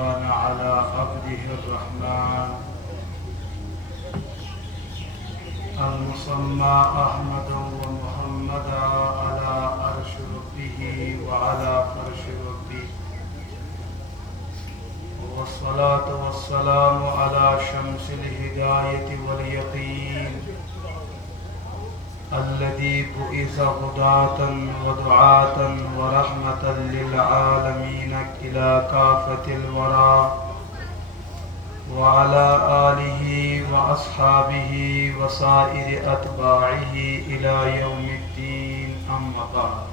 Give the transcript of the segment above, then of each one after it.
الفرقان على عبده الرحمن المسمى أحمد ومحمدا على عرش ربه وعلى فرش ربه والصلاة والسلام على شمس الهداية واليقين الذي بعث هداة ودعاة ورحمة للعالمين إلى كافة الورى وعلى آله وأصحابه وسائر أتباعه إلى يوم الدين أما بعد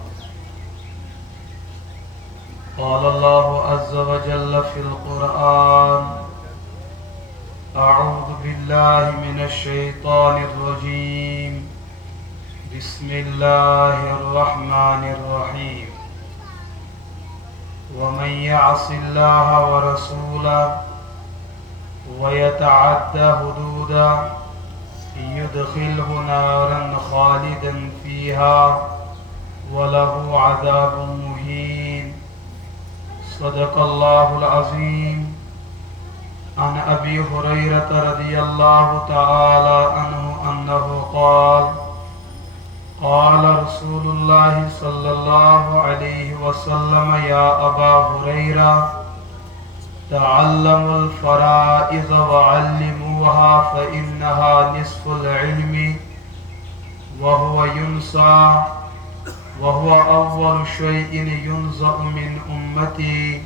قال الله عز وجل في القرآن أعوذ بالله من الشيطان الرجيم بسم الله الرحمن الرحيم ومن يعص الله ورسوله ويتعدى حدوده يدخله نارا خالدا فيها وله عذاب مهين صدق الله العظيم عن أبي هريرة رضي الله تعالى عنه أنه قال قال رسول الله صلى الله عليه وسلم يا أبا هريرة تعلموا الفرائض وعلموها فإنها نصف العلم وهو ينسى وهو أول شيء ينزع من أمتي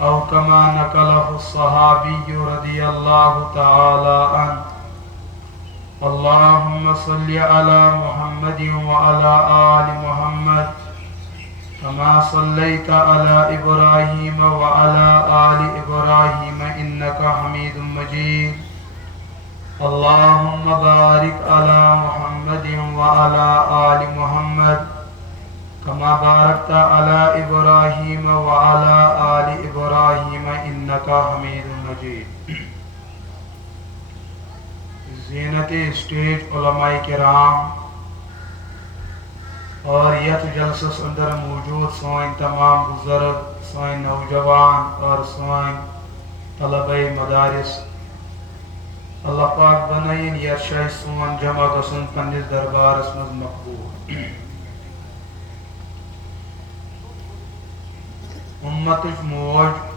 أو كما نقله الصحابي رضي الله تعالى عنه اللهم صل على محمد وعلى آل محمد كما صليت على إبراهيم وعلى آل إبراهيم إنك حميد مجيد اللهم بارك على محمد وعلى آل محمد كما باركت على إبراهيم وعلى آل إبراهيم إنك حميد مجيد زینت اسٹیج علماء کرام اور یت جلسس اندر موجود سوئن تمام بزرگ سوئن نوجوان اور سوئن طلبہ مدارس اللہ پاک بنائن یہ شاہ سون جمع گسن پنس دربار اسمز مقبول امت موج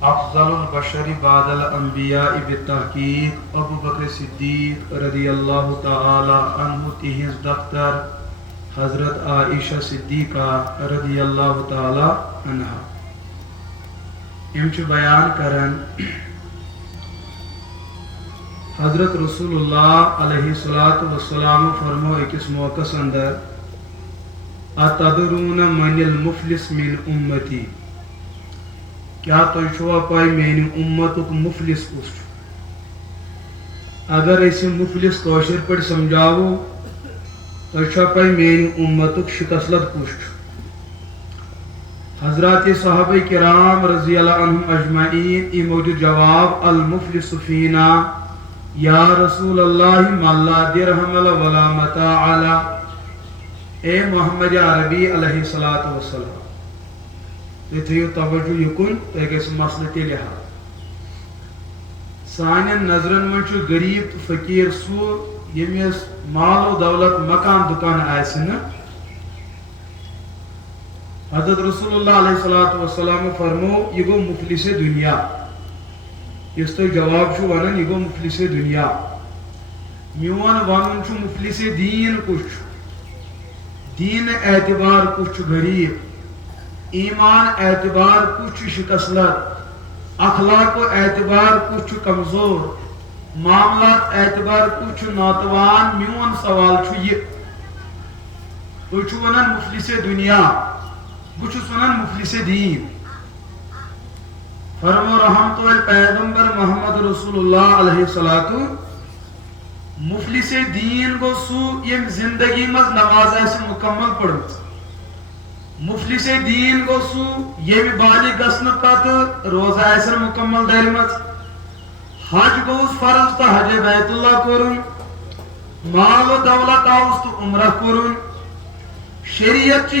افضل البشر بعد الانبیاء بالتحقیق ابو بکر صدیق رضی اللہ تعالی عنہ تہنز دختر حضرت عائشہ صدیقہ رضی اللہ تعالی عنہ ام چھ بیان کرن حضرت رسول اللہ علیہ السلام فرمو اکس موقع اندر اتدرون من المفلس من امتی کیا تُہۍ چھوا پاے میانہِ امتُک مفلس کُس چھُ اگر أسۍ مفلس کٲشِر پٲٹھۍ سمجھاوو تُہۍ چھوا پاے میانہِ امتُک شکسلت کُس چھُ حضرات صحابہ کرام رضی اللہ عنہم اجمعین یمو دیُت جواب المفلس فینا یا رسول اللہ من لا درہم ولا متاع له اے محمد عربی علیہ السلام تُہۍ تھٲیِو توجہ یُکُن تۄہہِ گژھِ مسلہٕ تہِ لحاظ سانٮ۪ن نظرن منٛز چھُ غریٖب تہٕ فقیٖر سُہ ییٚمِس مال و دولت مکان دُکان آسہِ نہٕ حضرت رسول اللہ علیہ السلام فرمو یہِ گوٚو مفلِسِ دُنیا یُس تُہۍ جواب چھُو ونان یہِ گوٚو مفلِسِ دُنیا میون ونُن چھُ مفلِسِ دیٖن کُس چھُ دیٖنہٕ اعتبار کُس چھُ غریٖب ایمان اعتبار کُس چھُ شکسلت اخلاق و اعتبار کُس چھُ کمزور معاملات اعتبار کُس چھُ ناتوان میون سوال چھُ یہِ تُہۍ چھُو ونان مفلِسِ دُنیا بہٕ چھُس ونان مفلِسِ دیٖن فرمو رحمت پیغمبر محمد رسول اللہ علیہ الصلوۃ مفلِسِ دیٖن گوٚو سُہ ییٚمۍ زندگی منٛز نماز آسہِ مکمل پٔرمٕژ مفلِسِ دیٖن گوٚو سُہ ییٚمہِ بالغ گژھنہٕ پتہٕ روزٕ آسن مکمل دٔرمٕژ حج گوٚوُس فرض تہٕ حجِ بیت اللہ کوٚرُن مال و دولت آوُس تہٕ عمرہ کوٚرُن شریعت چہِ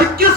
21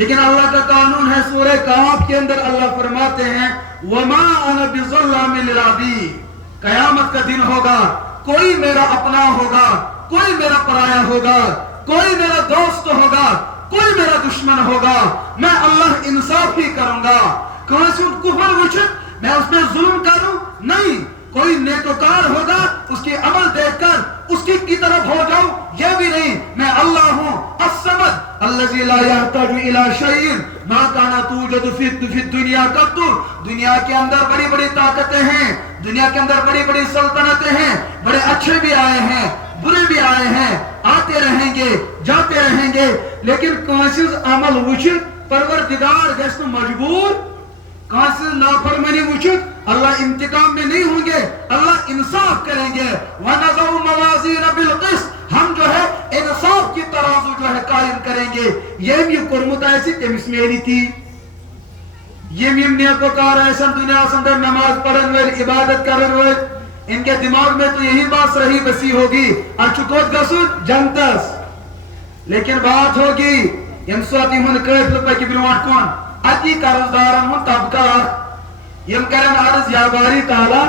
لیکن اللہ کا قانون ہے سورہ کہف کے اندر اللہ فرماتے ہیں وَمَا أَنَا بِظَلَّامٍ لِلْعَبِيدِ، قیامت کا دن ہوگا، کوئی میرا اپنا ہوگا، کوئی میرا پرایا ہوگا، کوئی میرا دوست ہوگا، کوئی میرا دشمن ہوگا، میں اللہ انصاف ہی کروں گا۔ کانسی کفر وچھت میں اس میں ظلم کروں نہیں، کوئی نیکوکار ہوگا اس کی عمل دیکھ کر اس کی طرف ہو جاؤں یہ بھی نہیں، میں اللہ ہوں الصمد الذی لا یحتاج الی شیء ما کان توجد فی الدنیا قط۔ دنیا کے اندر بڑی بڑی طاقتیں ہیں، دنیا کے اندر بڑی بڑی سلطنتیں ہیں، بڑے اچھے بھی آئے ہیں، برے بھی آئے ہیں، آتے رہیں گے جاتے رہیں گے، لیکن کانسیز عمل وچھت پروردگار گژھِ مجبور، کانسیز نافرمانی وچھت اللہ انتقام میں نہیں ہوں گے، اللہ انصاف کریں گے۔ وَنَضَعُ مَوَازِينَ بِالْقِسْطِ، ہم جو ہے انصاف کی ترازو جو ہے قائم کریں گے۔ یہ کرمت ایسی تمس میری تھی، یہ نیکوکار ایسا دنیا اندر نماز پڑھن ول عبادت کرن ول، ان کے دماغ میں تو یہی بات صحیح بسی ہوگی اچھوت گسو جنتس، لیکن بات ہوگی یم سات یمن قافلہ پکہ برونٹ کن اتی قرض دارن ہن طبقہ یم کرن عرض یا باری تعالی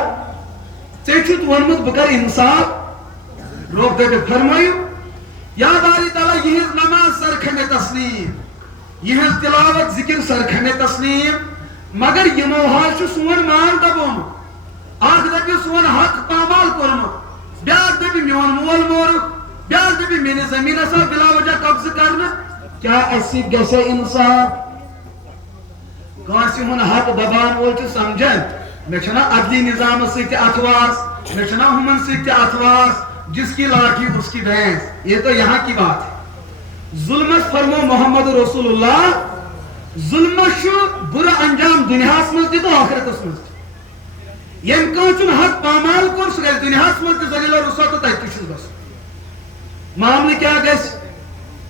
ژے چھُت وونمُت بہ کر انصاف، روک دے فرمایو یا باری تعالی یہنز نماز سرکھمے تسلیم، یہنز تلاوت ذکر سرکھمے تسلیم، مگر یمو حال چھُ سون مان دبومُت، اکھ دپہِ سون حق پامال کورمُت، بیاکھ دپہِ میون مول مورُکھ، بیاکھ دپہِ میٲنِس زمینس آو بلا وجہ قبضہ کرنہٕ، کیا اَسہِ گژھِ انصاف؟ کانسی ہن حق دبان وول چھُ سمجھن مے چھنا عدلی نظام سۭتۍ اتھواس، مے چھنا ہمن سۭتۍ اتھواس، جس کی لاٹھی اس کی بھینس، یہ تو یہاں کی بات ہے۔ ظلمس فرمو محمد رسول اللہ ظلمس چھُ برا انجام دنیاہس منٛز تہِ تہٕ آخرتس منٛز تہِ، یم کانٛسہِ ہُنٛد حق پامال کوٚر سُہ گژھِ دنیاہس منٛز تہِ ذلیل و رسوا تہٕ تتہِ تہِ چھُس گژھُن۔ معاملہٕ کیٛاہ گژھِ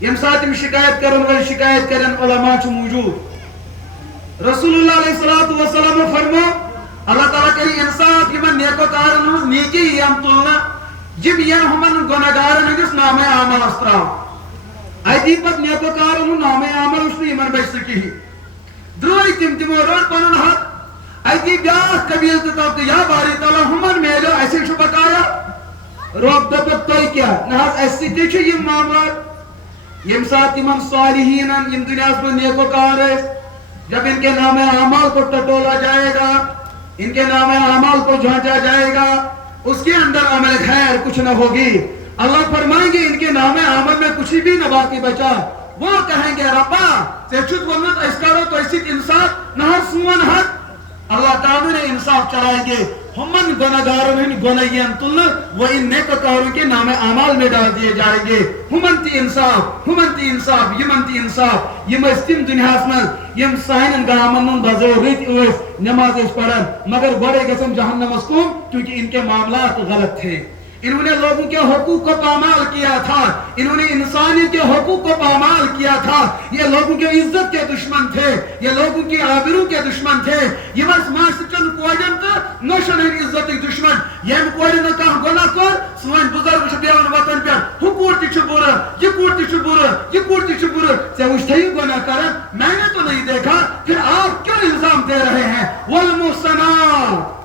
ییٚمہِ ساتہٕ یِم شکایت کرن وٲلۍ شکایت کرن علما چھُ موٗجوٗد، رسول اللہ علیہ الصلوۃ والسلام فرمو اللہ تعالیٰ کری انصاف یمن نیکوکارن ہنٛز نیکی یم تُلنہٕ، یم ین ہمن گنہگارن ہندس نامہ اعمالس تراو، اتی پتہٕ نیکوکارن ہُنٛد نامہ اعمال وٕچھ نہٕ یمن بچہِ سُہ کِہیٖنۍ، درٛٲے تِمو روٚٹ پنُن حق، اتی بیاکھ قبیل تہِ طبقہٕ یا باری تعالیٰ ہُمن میلیو اسے چھُ بقایا، رۄب دوٚپُکھ تۄہہِ کیٛاہ نہ حظ اسہِ سۭتۍ تہِ چھِ یِم معاملات۔ ییٚمہِ ساتہٕ یِمن صالحیٖنن یِم دُنیاہس منٛز نیکوکار ٲسۍ، جب ان کے نام اعمال کو ٹٹولا جائے گا، ان کے نام اعمال کو جھانچا جائے گا، اس کے اندر عمل خیر کچھ نہ ہوگی، اللہ فرمائیں گے ان کے نام اعمال میں کچھ بھی نہ باقی بچا، وہ کہیں گے ربا ژےٚ چھُتھ ووٚنمُت أسۍ کرو تۄہہِ سۭتۍ انصاف، نہ حظ سون حق، اللہ قانون انصاف چلائیں گے، ہمن گنہگارن ہند گناہ ین تلنہٕ وہ ان نیکوکاروں کے نام اعمال میں ڈال دیے جائیں گے، ہمن تی انصاف، ہمن تی انصاف، یمن تی انصاف، یم ٲسۍ تِم دنیاہس منٛز یم سانٮ۪ن گامن منٛز بزٲر رٕتۍ ٲسۍ نماز ٲسۍ پران، مگر گۄڈے گژھن جہنمس کُن کیونکہ ان کے معاملات غلط تھے، انہوں نے لوگوں کے حقوق کو پامال کیا تھا، انہوں نے انسانیت کے حقوق کو پامال کیا تھا، یہ لوگوں کے عزت کے دشمن تھے، یہ لوگوں کی آبرو کے دشمن تھے، یہ بس معاشرچن کوڑن تو نوشن ہند عزت کے دشمن، یم کوڑ نہ کانٛہہ گناہ کور سون بزرگ چھ بیان وطن پہ ہُہ کوڑ تہِ چھُ بُرٕ، یہ کوڑ تہِ چھُ بُرٕ، یہ کوڑ تہِ چھُ بُرٕ، ژےٚ وٕچھتھے یہِ گناہ کران، میں نے تو نہیں دیکھا، پھر آپ کیوں الزام دے رہے ہیں؟ والمحصنات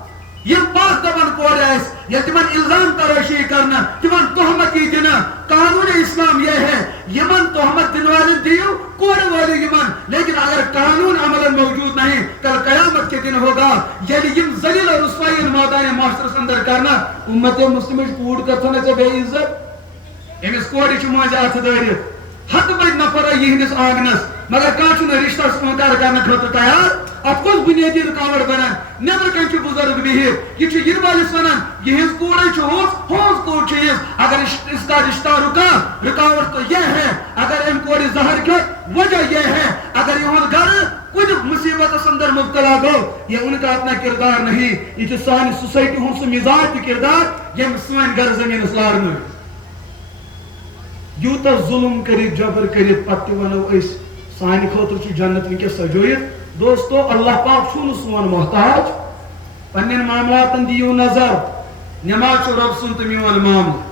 یہ پاک دبن کور ایس یا تمن الزام تراشی کرنا، تمن تہمتی دینا، قانون اسلام یہ ہے یمن تہمت دن والے دیو کور والے یمن، لیکن اگر قانون عمل موجود نہیں کل قیامت کے دن ہوگا یعنی یم ذلیل اور رسوائی مادان معاشرس اندر کرنا، امت مسلم کوڑ کرتھن ژےٚ بے عزت، امس کورِ چھُ ماجہِ اتھٕ دٲرِتھ، ہتھ بٔدۍ نفر یہندس آنگنس، مگر کانٛہہ چھُنہٕ رشتس انکار کرنہٕ خٲطرٕ تیار، ات کُس بنیادی رکاوٹ بنان، نیبر کن چھُ بزرگ بہت، یہ چھُ ینہٕ وٲلِس ونان یہنز کوڑے چھُ ہُنٛز کوڑ چھِ یِژھ، اگر اس کا رشتہ رکا رکاوٹ تو یہ ہے، اگر ام کورِ زہر کھیوٚت وجہ یہ ہے، اگر یہنٛد گھر کُنہِ مصیبتس اندر مبتلا گو یہ ان کا اپنا کردار نہیں، یہ چھُ سانہِ سوسائٹی ہُنٛد سُہ مزاج تہٕ کردار ییٚمۍ سٲنۍ گھر زمیٖنس لارنٲوۍ، یوٗتاہ ظلم کٔرِتھ جبر کٔرِتھ پتہٕ تہِ ونو أسۍ سانہِ خٲطرٕ چھُ جنت وٕنکٮ۪س سجٲیِتھ۔ دوستو اللہ پاک چھُنہٕ سون محتاج، پننٮ۪ن معاملاتن دِیو نظر، نماز چھُ رب سُنٛد تہٕ میون معاملہٕ،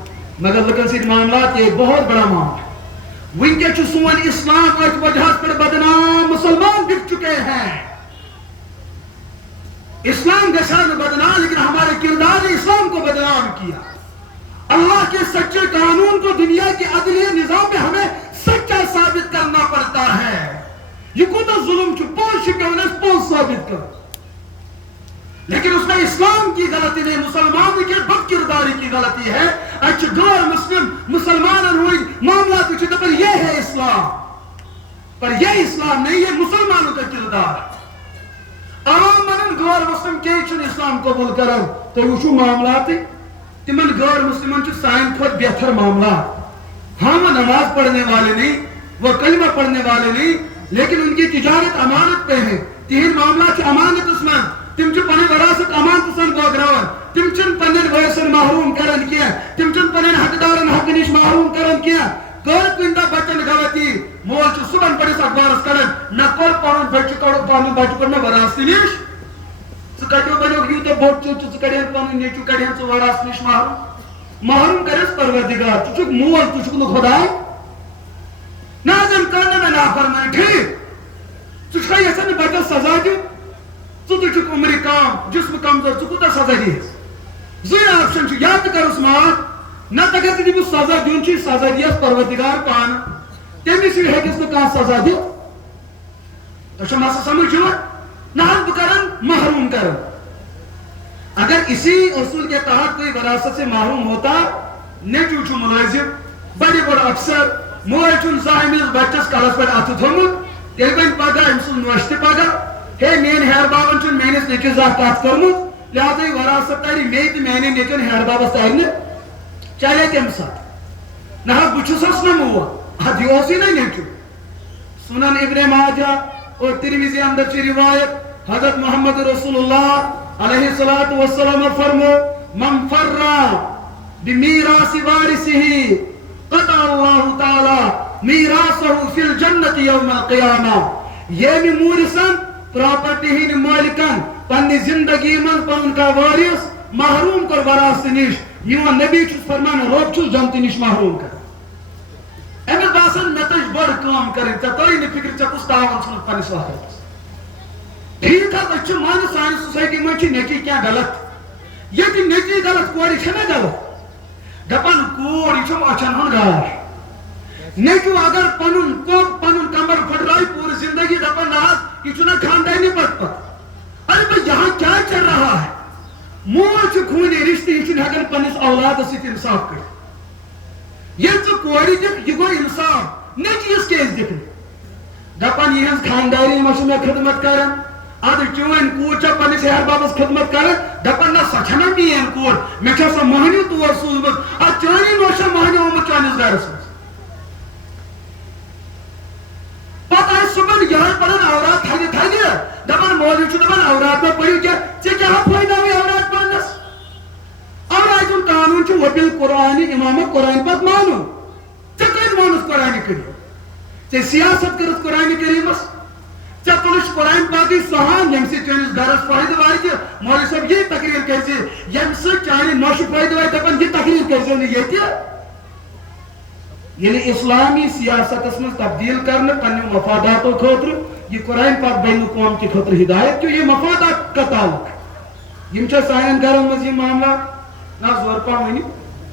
مگر لُکن سۭتۍ معاملات یہ ایک بہت بڑا معاملہ، ونکٮ۪س چھُ سون اسلام أتھۍ وجہس پٮ۪ٹھ بدنام اسلام گشان بدنام، لیکن ہمارے کردار نے اسلام کو بدنام کیا. اللہ کے سچے قانون کو دنیا کے عدلیہ نظام میں ہمیں سچا ثابت کرنا پڑتا ہے. یہ کوتا ظلم چھو پوش پہ انہیں پوش ثابت کر، لیکن اس میں اسلام کی غلطی نہیں، مسلمان کے بد کرداری کی غلطی ہے. اچھا غیر مسلم مسلمان ہوئی معاملات چھتے پر یہ ہے اسلام، پر یہ اسلام نہیں، یہ مسلمانوں کا کردار. عوام منن غیر مسلم کے چھن اسلام قبول کرن تو وچھو معاملات تمن غیر مسلمان چھ سائن کھوت بہتر معاملات. ہم نماز پڑھنے والے نہیں، وہ کلمہ پڑھنے والے نہیں، لیکن ان کی تجارت امانت پہ ہے. تین معاملات چھ امانت اس میں، تم چھ پنن وراثت امانت سن گوگراون، تم چھ پنن ویسن محروم کرن کیا، تم چھ پنن حقدارن حق نش محروم کرن کیا. کر کندا بچن غلطی مول چھ صبح پڑس اخبارس کرن نہ کر پانن بچ کڑو پانن بچ کڑ نہ وراثت نش ژ کڑو بنو یو تو بوٹ چھ ژ کڑین پانن نیچو کڑین ژ وراثت نش محروم کرس پروردگار. ژ چھ مول ژ چھ نہ خدای نازم کرنا نہ نافرمان. ٹھیک ژ چھ یسن بچس سزا دیو، ژ تو عمر کام جسم کمزور، ژ کوتا سزا دیس. زی آپشن چھ یا تو کرس معاف، نہ اگر ژٕ دِبُس سزا دیُن چھ سزا دیس پروردگار پان، تٔمِس ہیٚکٮ۪س نہٕ کانٛہہ سزا دِتھ. تۄہہِ چھا مسئلہ سمجھ یِوان؟ نہ حظ بہٕ کرن محروم کرن. اگر اسی اصول کے تحت کوئی وراثت سے محروم ہوتا، نیچو چھُ ملٲزم بڑِ بڑ افسر، مول چھُنہٕ زانٛہہ أمِس بچس کلس پٮ۪ٹھ اَتھٕ تھوٚومُت، تیٚلہِ بنہِ پگاہ أمۍ سُنٛد نۄش تہِ پگاہ ہے میٛٲنۍ ہیٚہر بابن چھُنہٕ میٛٲنِس نیٚچوِس زانٛہہ کتھ کٔرمٕژ، لہذا یہِ وراثت ترِ مےٚ تہٕ میٛانٮ۪ن نیٚچوٮ۪ن ہیٚہر بابس ترِ نہٕ. چلے تمہِ ساتہٕ نہ حظ بہٕ چھُسس نہٕ مول، ادٕ یہِ اوسُے نہ نیٚچو. سنن ابن ماجہ اور ترمذی اندر چھ روایت، حضرت محمد رسول اللہ علیہ الصلوۃ والسلام فرمو من فر بمیراث وارثه قطع اللہ تعالی میراثه فی الجنة یوم القیامہ. ییٚمہِ مورثن پراپرٹی ہٕنٛدۍ مٲلکن پننہِ زندگی منٛز پنُن کانٛہہ وارث محروم کوٚر وراثت نش، میون نبی چھُس فرمان رۄب چھُس جنتہٕ نش محروم کران. أمِس باسان مےٚ تٔج بٔڑ کٲم کرٕنۍ، ژےٚ تٔری نہٕ فکر ژےٚ کُس تاوان ژھُنُتھ پننِس وقتس. ٹھیک حظ أسۍ چھِ مانان سانہِ سوسایٹی منٛز چھِ نیٚچی کینٛہہ غلط، ییٚتہِ نیٚچی غلط کورِ چھےٚ نہ غلط. دپان کوٗر یہِ چھُم أچھن ہُنٛد گاش. نیٚچوٗ اگر پنُن کمر پھٹرایہِ پوٗرٕ زندگی دپان نہ حظ یہِ چھُنہ خاندانی پتہٕ ارے بھائی یہاں کیا چل رہا ہے؟ مول چھُ خوٗنی رشتہٕ، یہِ چھُنہٕ ہٮ۪کان پننِس اولادس سۭتۍ انصاف کٔرِتھ. ییٚلہِ ژٕ کورِ دِکھ یہِ گوٚو انصاف، نیٚچوِس کیازِ دِکھ نہٕ؟ دپان یِہنٛز خانداری ما چھِ مےٚ خدمت کران، ادٕ چٲنۍ کوٗر چھےٚ پننِس ہیٚہر بابس خدمت کران. دپان نہ سۄ چھےٚ نہ میٲنۍ کوٗر، مےٚ چھےٚ سۄ مٔہنیوٗ تور سوٗزمٕژ، ادٕ چٲنی نۄش چھےٚ مٔہنیوٗ آمُت چٲنِس گرس منٛز. پتہٕ آسہِ صبحن یِہوے پران اوراد تھدِ دپان مولوی چھُ دپان اوراد مہ پٔرِو کینٛہہ، ژےٚ کیٛاہ فٲیدٕ آوٕے اوراد پرنس؟ اوراد ہُنٛد قانوٗن چھُ وبِل قرآنہِ اِمامہ قرآنہِ پتہٕ مانُن. ژےٚ کٔرۍ مونُس قرآنہِ کریم، ژےٚ سیاست کٔرٕتھ قرآنہِ کریٖمس، ژےٚ تُلُچ قرآنہِ پاکٕچ سۄہان ییٚمہِ سۭتۍ چٲنِس گرس فٲیدٕ واتہِ. مولوی صٲب یہِ تقریٖر کٔرۍ زِ ییٚمہِ سۭتۍ چانہِ نۄشہِ فٲیدٕ واتہِ، دپان یہِ تقریٖر کٔرۍزیو نہٕ ییٚتہِ. ییٚلہِ اسلامی سیاستس منٛز تبدیل کرنہٕ پننیو مفاداتو خٲطرٕ یہ قرآن پاک بین الاقوامی خطر ہدایت کیوں، یہ مفادات کا تعلق. یم چھا سانن گھروں میں یہ معاملہ نہ زور پا ونی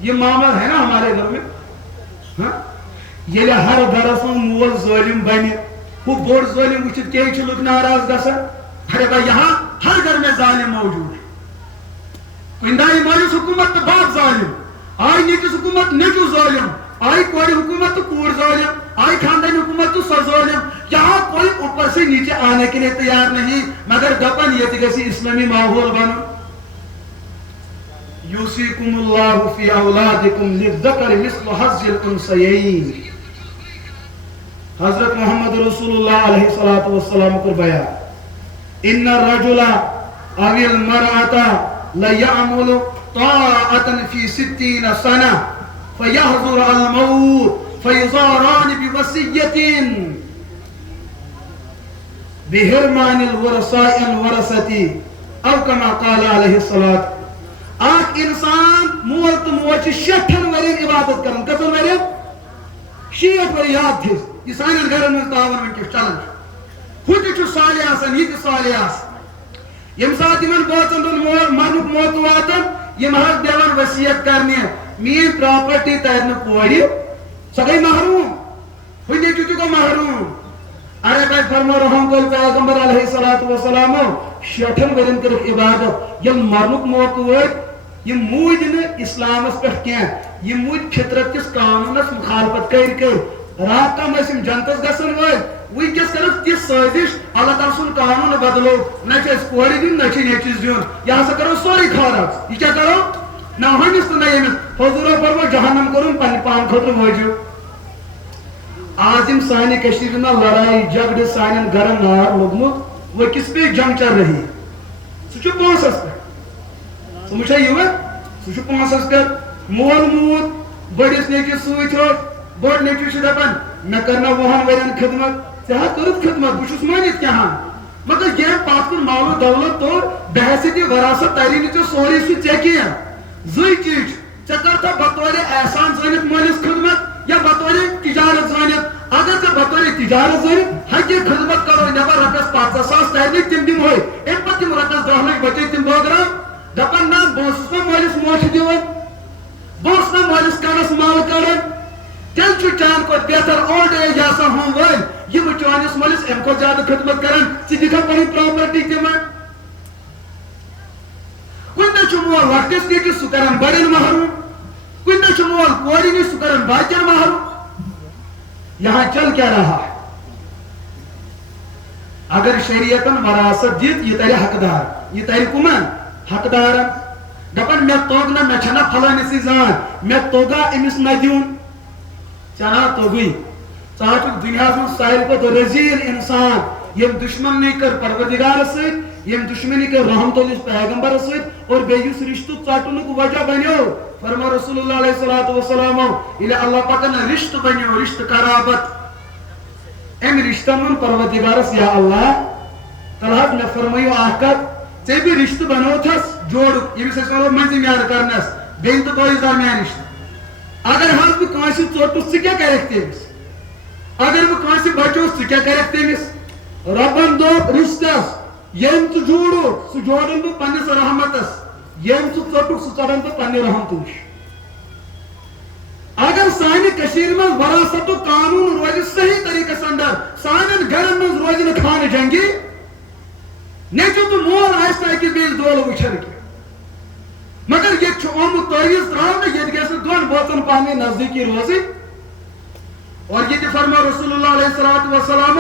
یہ معاملہ ہے نا ہمارے گھر میں. ہاں یہ ہر گھرس من مول ظالم بنہ، وہ بوڑ ظالم وچھت کیا لوگ ناراض گژھان. ارے بھائی یہاں ہر گھر میں ظالم موجود ہے. کُنہِ دۄہ مٲلِس حکومت تو باپ ظالم، آئی نیچس حکومت نیچو ظالم، آئی کوری حکومت تو کور ظالم، آئی خاندانی حکومت تو سر ظالم. یہاں کوئی اوپر سے نیچے آنے کے لیے تیار نہیں، مگر دپن یہ گژھِ اسلامی ماحول بنُن. یوصیکم اللہ فی اولادکم للذکر مثل حظ الانثیین. حضرت محمد رسول اللہ علیہ الصلوۃ والسلام کو بیان ان الرجل او المرأة لیعمل طاعة فی 60 سنة فیحضر الموت فیزاران بوصیة بحرمان الورثاء الورثتی او کما قال علیہ الصلوۃ. اکھ انسان مول تو موج 60 ورین عبادت کرن، کتن ورین 60 ور یاد تھس. یہ سانن گھرن من تعاون ونکس چلان، ہُہ تہِ چھُ صالح آسان، یہِ تہِ صالح آسان. یم سات یمن بوچن مرنک موت واتن یم حق دیوان وصیت کرنے مین پراپرٹی ترن کوڑ سہ گئی محروم ہو نیچو گو محروم ارے بھائی فرمو رحم کل پیغمبر علیہ الصلوۃ والسلام 60 ورین کر عبادت یم مرنک موت وات یم موج ن اسلامس پہ کی یم موج فطرت کس قانونس مخالفت کر رات تام یم جنتس گسن ول ونکس کر تس سازش اللہ تعالیٰ سن قانون بدلو نہ کور دن نہ نیچس دن یہ ہسا کرو سوری خارج یہ کیا کرو نہ ہمس تو نہ یمس حضورو فرمو جہنم کرن پنہ پان خطر موجود آج یم سانہ کشیر میں لڑائی جھگڑے سان گرن نار لوگمت وہ کس پہ جنگ چل رہی سہ پونسس پہ سمجھا یہ سہ پونسس پہ مول موت بڑس نیچس ست بڑ نیچو دپان مے کرنا 20 ورین خدمت ژے کرت خدمت بہت مانت کیا مگر یہ پات کن مال و دولت تو بحثیت وراثت تری نی سوری سہ ٹھیک زی چیز ژے کر بطور احسان زانت مالس خدمت یا بطور تجارت زانت اگر ژے بطور تجارت زانت حقی خدمت کرو نبر رقص 50,000 ترنی تم دم ہوئی ام پتہ تم رقص 10 لچھ بچے تم بوگرام دپان نا بہس نا مالس موش دان بہس نا مالس کنس مال کڑان تیل چان کو بہتر اولڈ ایج آسان ہم ول یہ چانس مالس ام کو زیادہ خدمت کران ثہ پنی پراپرٹی تم کن مول لکٹس نیچس سہ کران بڑن محروم کن مول کور نش سہ کران باقین محروم یہاں چل کیا رہا ہے اگر شریعتن وراثت دت یہ تر حقدار یہ تر کمن حقدار دپان مے توگ نا مے چھنا فلانس زان مے توگا امس نہ دیون چنا توگی ثاٹ دنیا من ساحل پہ رزیل انسان یم دشمن نہیں کر پروردگار ست یم دشمنی کر رحمت اللہ پیغمبر ست اور بیس رشتہ ژٹن وجہ بنو فرما رسول اللہ علیہ الصلوۃ والسلام یل اللہ پاکن رشتہ بنو رشتہ قرابت ام رشتہ من پروردگارس یا اللہ تعالیٰ میں فرمایو آکت ژے بھی رشتہ بنو تھس جوڑ یمس ونو منزی میار کرنس بین تو بوئس درمیان رشتہ اگر حض بہ کانسی ژوٹس ژٕ کیاہ کرکھ تٔمِس اگر بہ کانسی بچوس ژٕ کیاہ کرکھ تٔمِس ربن دوٚپ رشتس یم ژٕ جوڑُکھ سُہ جوڑن بہ پننس رحمتس یم ژٕ ژوٹُکھ سُہ ژٹن بہ پننہِ رحمتہ نش اگر سانہ کشیر من وراثت قانون روز صحیح طریقس اندر سانن گرن من روز نہ خانہ جنگی نیچو تو مول آس نا أکس بیس دول وچھن کی مگر یہ آمت تعویذ تراؤن یہ گھس دون بوچن پانے نزدیکی روزی اور یہ فرما رسول اللہ علیہ الصلوۃ والسلام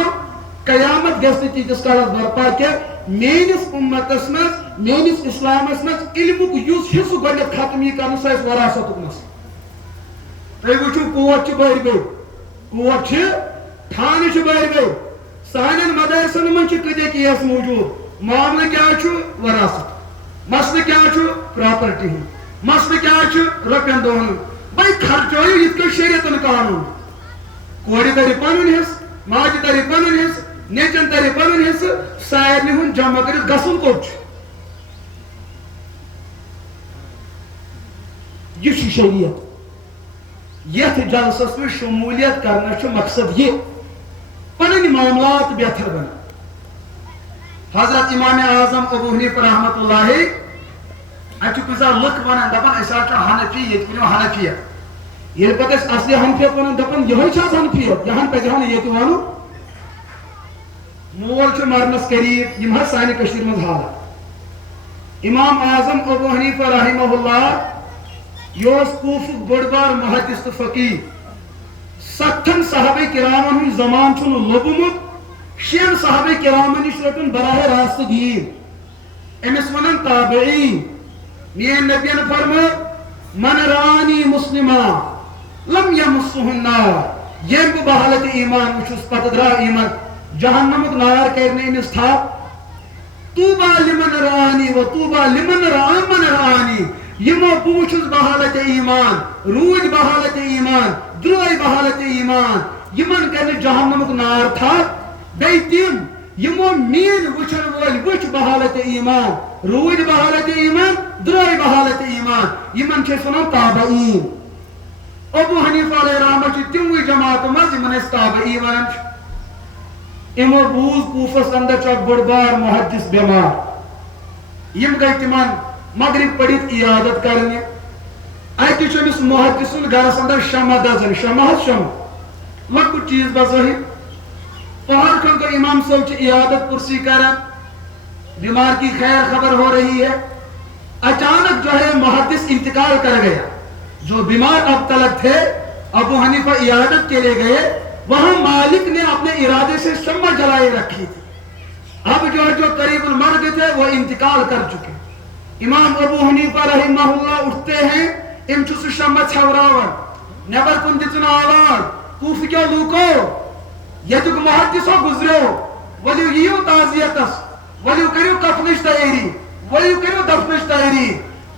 قیامت گھس تیتس کالس برپا کہ میانس امتس مز میانس اسلامس مز علمک یس حصہ گۄڈنیتھ ختم یہ کرن سہ وراثت مسئلہ تھی وچو کوٹ بر بر کوٹ تھانہ بر بر سان مدرسن من کدے کیس موجود معاملہ کیا وراثت مسئلہ کیا پراپرٹی ہند مسئلہ کیا رپین دہن بھائی خرچو یہ شریعتن قانون کور تر پن حصہ ماجہ تر پن حصہ نیچن تر پن حصہ سارے ہند جمع کر گھن کوٹ یہ شریعت یتھ جلسس میں شمولیت کرنا مقصد یہ پن معاملات بہتر بنا حضرت امام اعظم ابو حنیفہ رحمۃ اللہ اتھ کن سا لک ونان دپان اس حنفی یہ ونو حنفیت یل پتہ اصلی حنفیت ونان دپان یہ حنفیت یہاں پہ یہ ونو مول مرنس قریب یم سانہ کشیر من حالات امام اعظم ابو حنیفہ رحمہ اللہ یہ کوفک بڑ بار محدث تو فقیہ 60 صحابہ کرامن ہند زمان چھن لوبمت 6 صحابہ کرامن نش رٹن براہ راست دین امس ونان تابعین مین نبی نے فرمایا من رانی مسلما لم یمسہ النار یم بہ بحالت ایمان وچھس پتہ درا ایمان جہنمک نار کرنے امس تھا طوبى لمن رانی و طوبى لمن رآ من رانی یمو بوچھس بحالت ایمان روج بحالت ایمان دروی بحالت ایمان یمن کرنے جہنمک نار تھا بی تم یمو مین وچھن وول وچھ بحالت ایمان روج بحالت ایمان دروی بحالت ایمان یمن چھس ونان تابعین ابو حنیفہ علیہ رحمۃ تموی جماعت مز یمن اس تابعی ونان امو بوز کوفس اندر چھ بڑ بار محدث بیمار یم گئی تمن مغرب پڑھت عیادت کرنے اتہ چمس محدث گرس اندر شمع دزن شمع لکٹ چیز بظاہر پہاڑ کھن کر امام صاحب چھ عیادت پرسی کرن بیمار کی خیر خبر ہو رہی ہے اچانک جو ہے محدث انتقال کر گیا جو بیمار اب تلک تھے ابو حنیفہ عیادت کے لیے گئے وہاں مالک نے اپنے ارادے سے شمع جلائے رکھی تھی اب جو قریب المرگ تھے وہ انتقال کر چکے امام ابو حنیفہ رحمہ اللہ اٹھتے ہیں ام چھس شمع چھوراون نبر کن دتن آواز کوفہ کیو لوکو یتک محدثو گزریو ولیو یو تعزیتس ولیو کریو کفنش تیاری ولیو کریو دفنش تیاری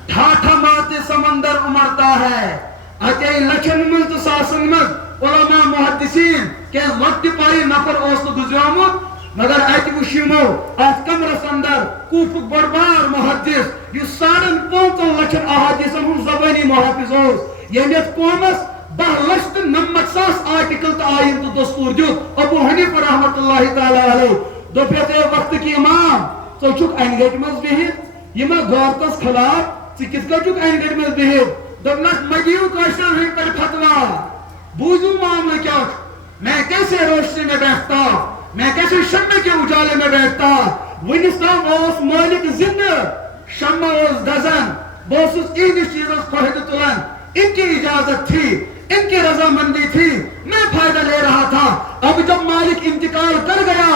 ٹھاٹھا ماتے سمندر امرتا ہے اتے لچھن مز تو ساسن مز علماء محدثین کہ وقت پائی نفر اوست گزریومت مگر ات وشیمو ات کمرس اندر کوفک بڑبار محدث یہ 5.5 لچھن احادیثن ہن زبانی محافظ اوس یمیت قومس 10,99,000 آرٹیکل تو آئین تو دستور دیت ابو حنیفہ رحمت اللہ تعالی علیہ دوپہتے وقت کی امام تو چک اینگیٹ مز بہت یہ گورتس خلاف کس کا چک اینگیٹ مز بہت دبنک مجیو کوشن ہن پر فتوا بوزو معاملہ کیا میں کیسے روشنی میں بیٹھتا میں کیسے شمع کے اجالے میں بیٹھتا ونستان اوس مالک زندہ شمع اوس دزن بوسس این چیزس فائدہ تلن ان کی اجازت تھی ان کی رضامندی تھی میں فائدہ لے رہا تھا اب جب مالک انتقال کر گیا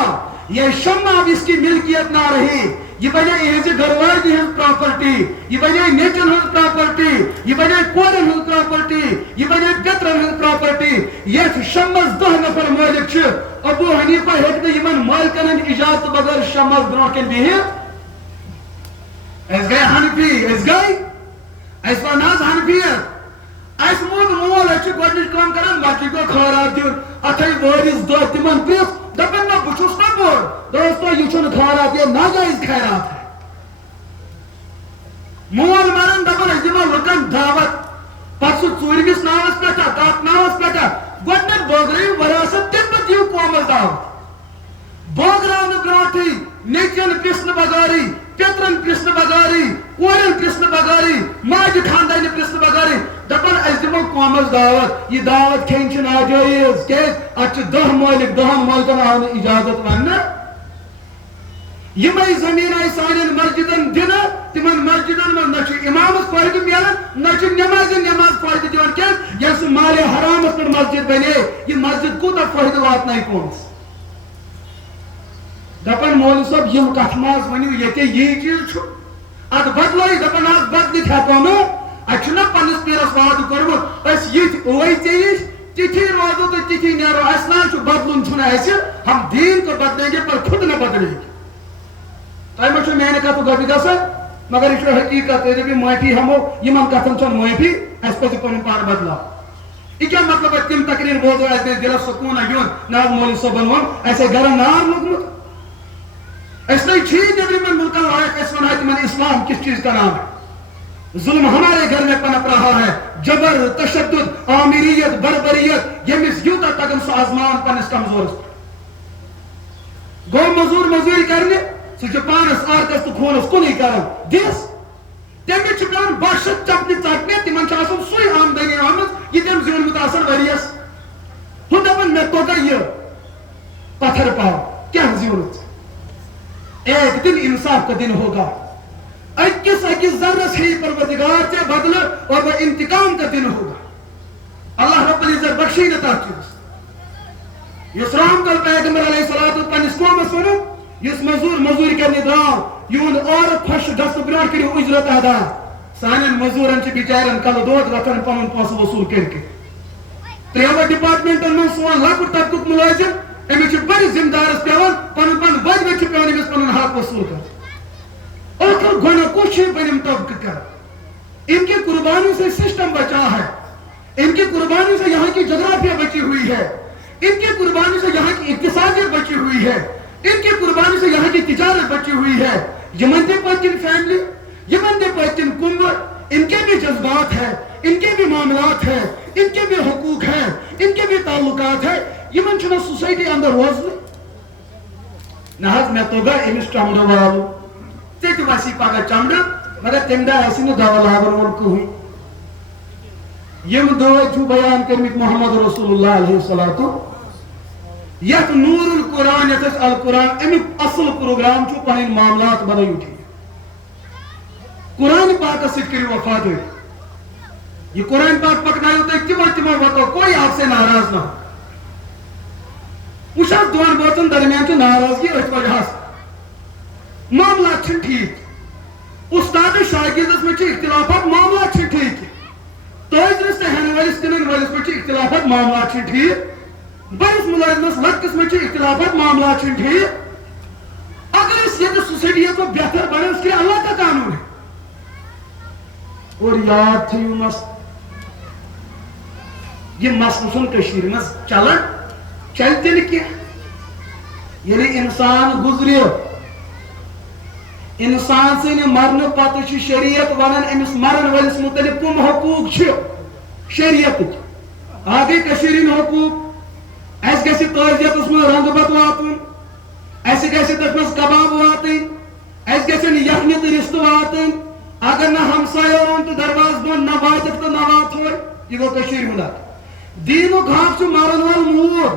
یہ شمع اب اس کی ملکیت نہ رہی یہ بجے ایزی گھروالی ہن پراپرٹی یہ بجے نیچن ہن پراپرٹی یہ بجے کورن ہن پراپرٹی یہ بجے پیترن ہن پراپرٹی یہ شمس 10 نفر مالک چھ ابو حنیفہ ہیکن یمن مالکن اجازت بغیر شمس برونکن بہت اس گئے حنفی اس گئے اس وناز حنفیت اس مود مول اچھ گوڈنچ کام کرن بچی کو خیرات دیون اتھے وٲرِس دۄہ تمن پرٛژھ دپن نہ بہٕ چھُس نہ بوٚڑ دوستو یہ چھُنہٕ خیرات یہ ناجائز خیرات ہے مول مرن دپن أسۍ دِمو لُکن دعوت پتہٕ سُہ ژوٗرمِس ناوس پٮ۪ٹھ تتھ ناوس پٮ۪ٹھ گۄڈنیٚتھ بٲگرٲیِو وراثت تمہِ پتہٕ دِیِو قومس دعوت بٲگراونہٕ برونٛٹھٕے نیٚچوٮ۪ن پرٛژھنہٕ بغٲرٕے پیترن پرٛژھنہٕ بغٲرٕے کورٮ۪ن پرٛژھنہٕ بغٲرٕے ماجہِ خاندانہِ پرٛژھنہٕ بغٲرٕے دپن أسۍ دِمو قومس دعوت یہ دعوت کھیٚنۍ چھِ ناجٲیز کیٛازِ اتھ چھِ 10 مٲلک 10 مٲلکن آو نہٕ اجازت وننہٕ یمے زمین آئی سانین مسجدن دنہٕ تمن مسجدن من نہ چھُ امامس فٲیدٕ میلان نہ چھُ نمازن نماز فٲیدٕ دِوان کیٛازِ ییٚلہِ سُہ مالِ حرامس پٮ۪ٹھ مسجد بنے یہ مسجد کوٗتاہ فٲیدٕ واتنایہِ قومس دپن مولوی صٲب یم کتھ ماز ؤنِو ییٚتہِ یی چیٖز چھُ اتھ بدلٲیِو دپن آز بدلِتھ ہٮ۪کو نہٕ اَسہِ چھُنہ پننِس پیرس وعدٕ کوٚرمُت أسۍ یِتھۍ ٲے ژےٚ یِش تِتھی روزو تہٕ تِتھی نیرو اَسہِ نہ چھُ بدلُن چھُنہٕ اَسہِ ہم دین کو بدلیں گے پر خود نہ بدلیں گے تۄہہِ ما چھو میانہِ کتھٕ گۄڈٕ گژھان مگر یہ چھُ حقیقت تُہۍ دٔپِو معٲفی ہمو یِمن کتھن چھنہٕ معٲفی اَسہِ پزِ پنُن پان بدلاوُن یہ کیا مطلب ہے تم تقریر بوزو اَسہِ گژھِ دِلس سکوٗن یُن نہ حظ مولوی صٲبن ووٚن اَسہِ ہے گرن نار لوٚگمُت أسۍ نٔے چھی نیٚبرِمٮ۪ن مُلکن لایق أسۍ ونہو تِمن اسلام کِس چیٖز کران ظلم ہمارے گھر میں پنپ رہا ہے جبر تشدد آمیریت بربریت یمس یوتاہ تگن سو آزمان پنس کمزورس گو مزور مزوری کرنے سہ پانس آرکس تو خونس کُنُے کران دس تمس پیوان باشد چپنہ ژٹنہ تمن سُے آمدنی آمت یہ تم زیونمت آسان ؤریس ہُہ دپان مےٚ توٚگا یہ پتھر پاو کیا زیونت ایک دن انصاف کا دن ہوگا اکس ذرس ہی پروردگار سے بدل اور وہ انتقام کا دن ہوگا اللہ رب العزت بخشی نہ تات چیز یس رام کل پیغمبر علیہ الصلوۃ پنس قومس ونو یس مزور کرنے درٛاو یہند عورت خوش گژھنہٕ برونٛٹھ کٔرِو اجرت ادا سانین مزورن چھ بچارن کل دود وتھان پنن پونسہٕ وصوٗل کٔرِتھ ترٛیٚیو ڈپارٹمنٹن منٛز سون لۄکُٹ طبقُک مُلٲزِم أمِس چھُ بٔڑِس ذمہٕ دارس پیوان پنُن وۄدِ وۄدِ چھُ پیوان أمِس پنُن حق وصوٗل کرُن آخر گناہ کچھ ہی بنیم طبقہ کر ان کی قربانی سے سسٹم بچا ہے ان کی قربانی سے یہاں کی جغرافیہ بچی ہوئی ہے ان کی قربانی سے یہاں کی اقتصادیت بچی ہوئی ہے ان کی قربانی سے یہاں کی تجارت بچی ہوئی ہے یمن دے پتن فیملی یمن دے پتن کنبر ان کے بھی جذبات ہیں ان کے بھی معاملات ہیں ان کے بھی حقوق ہیں ان کے بھی تعلقات ہیں یمن چھنا سوسائٹی اندر روزن نہ حض میں توگا امس ٹمڈو والو ٹھیک ویسی پگہ چمڑ مگر تم دہ آسی نا دوا لاگن وول کہین یم دعوت بیان کرمت محمد رسول اللہ علیہ الصلوۃ یت نور القرآن یت القرآن امیک اصل پروگرام چھو پنن معاملات بنائیو ٹھیک قرآن پاک سے کرو وفاداری یہ قرآن پاک پکنائیو تو تمہ وقت کوئی آپ سے ناراض نہ ہو وچھا دون بوتن درمیان چھ ناراضگی ات وجہ معاملات چھ ٹھیک استاد شاگردس میں اختلافات معاملات چھ ٹھیک تاجرس تو ہین والس کٕنن والس میں اختلافات معاملات چھ ٹھیک بڑس ملازمس لڑکس میں اختلافات معاملات چھ ٹھیک اگر اس یہ سوسائٹی کو بہتر بنے اس کے لیے اللہ کا قانون ہے اور یاد تھیو یہ مسئلہ چھن کشیر مز چلن چلتے نکیا یعنی انسان گزریو انسان سے مرن پتہ شریعت ونان امس مرن ولس متعلق کم حقوق شریعت آگے کشیرین حقوق اس گژھِ تعزیتس من رنگ بت واتن اس گژھِ تتھ مز کباب واتن اس گژھن یخنہِ تہٕ رستہٕ واتن اگر نہ ہمسایو اون تو درواز بند نہ واتک تو نہ وات ہوئے یہ گو کشیر ہند دینک حق چھ مرن وول مور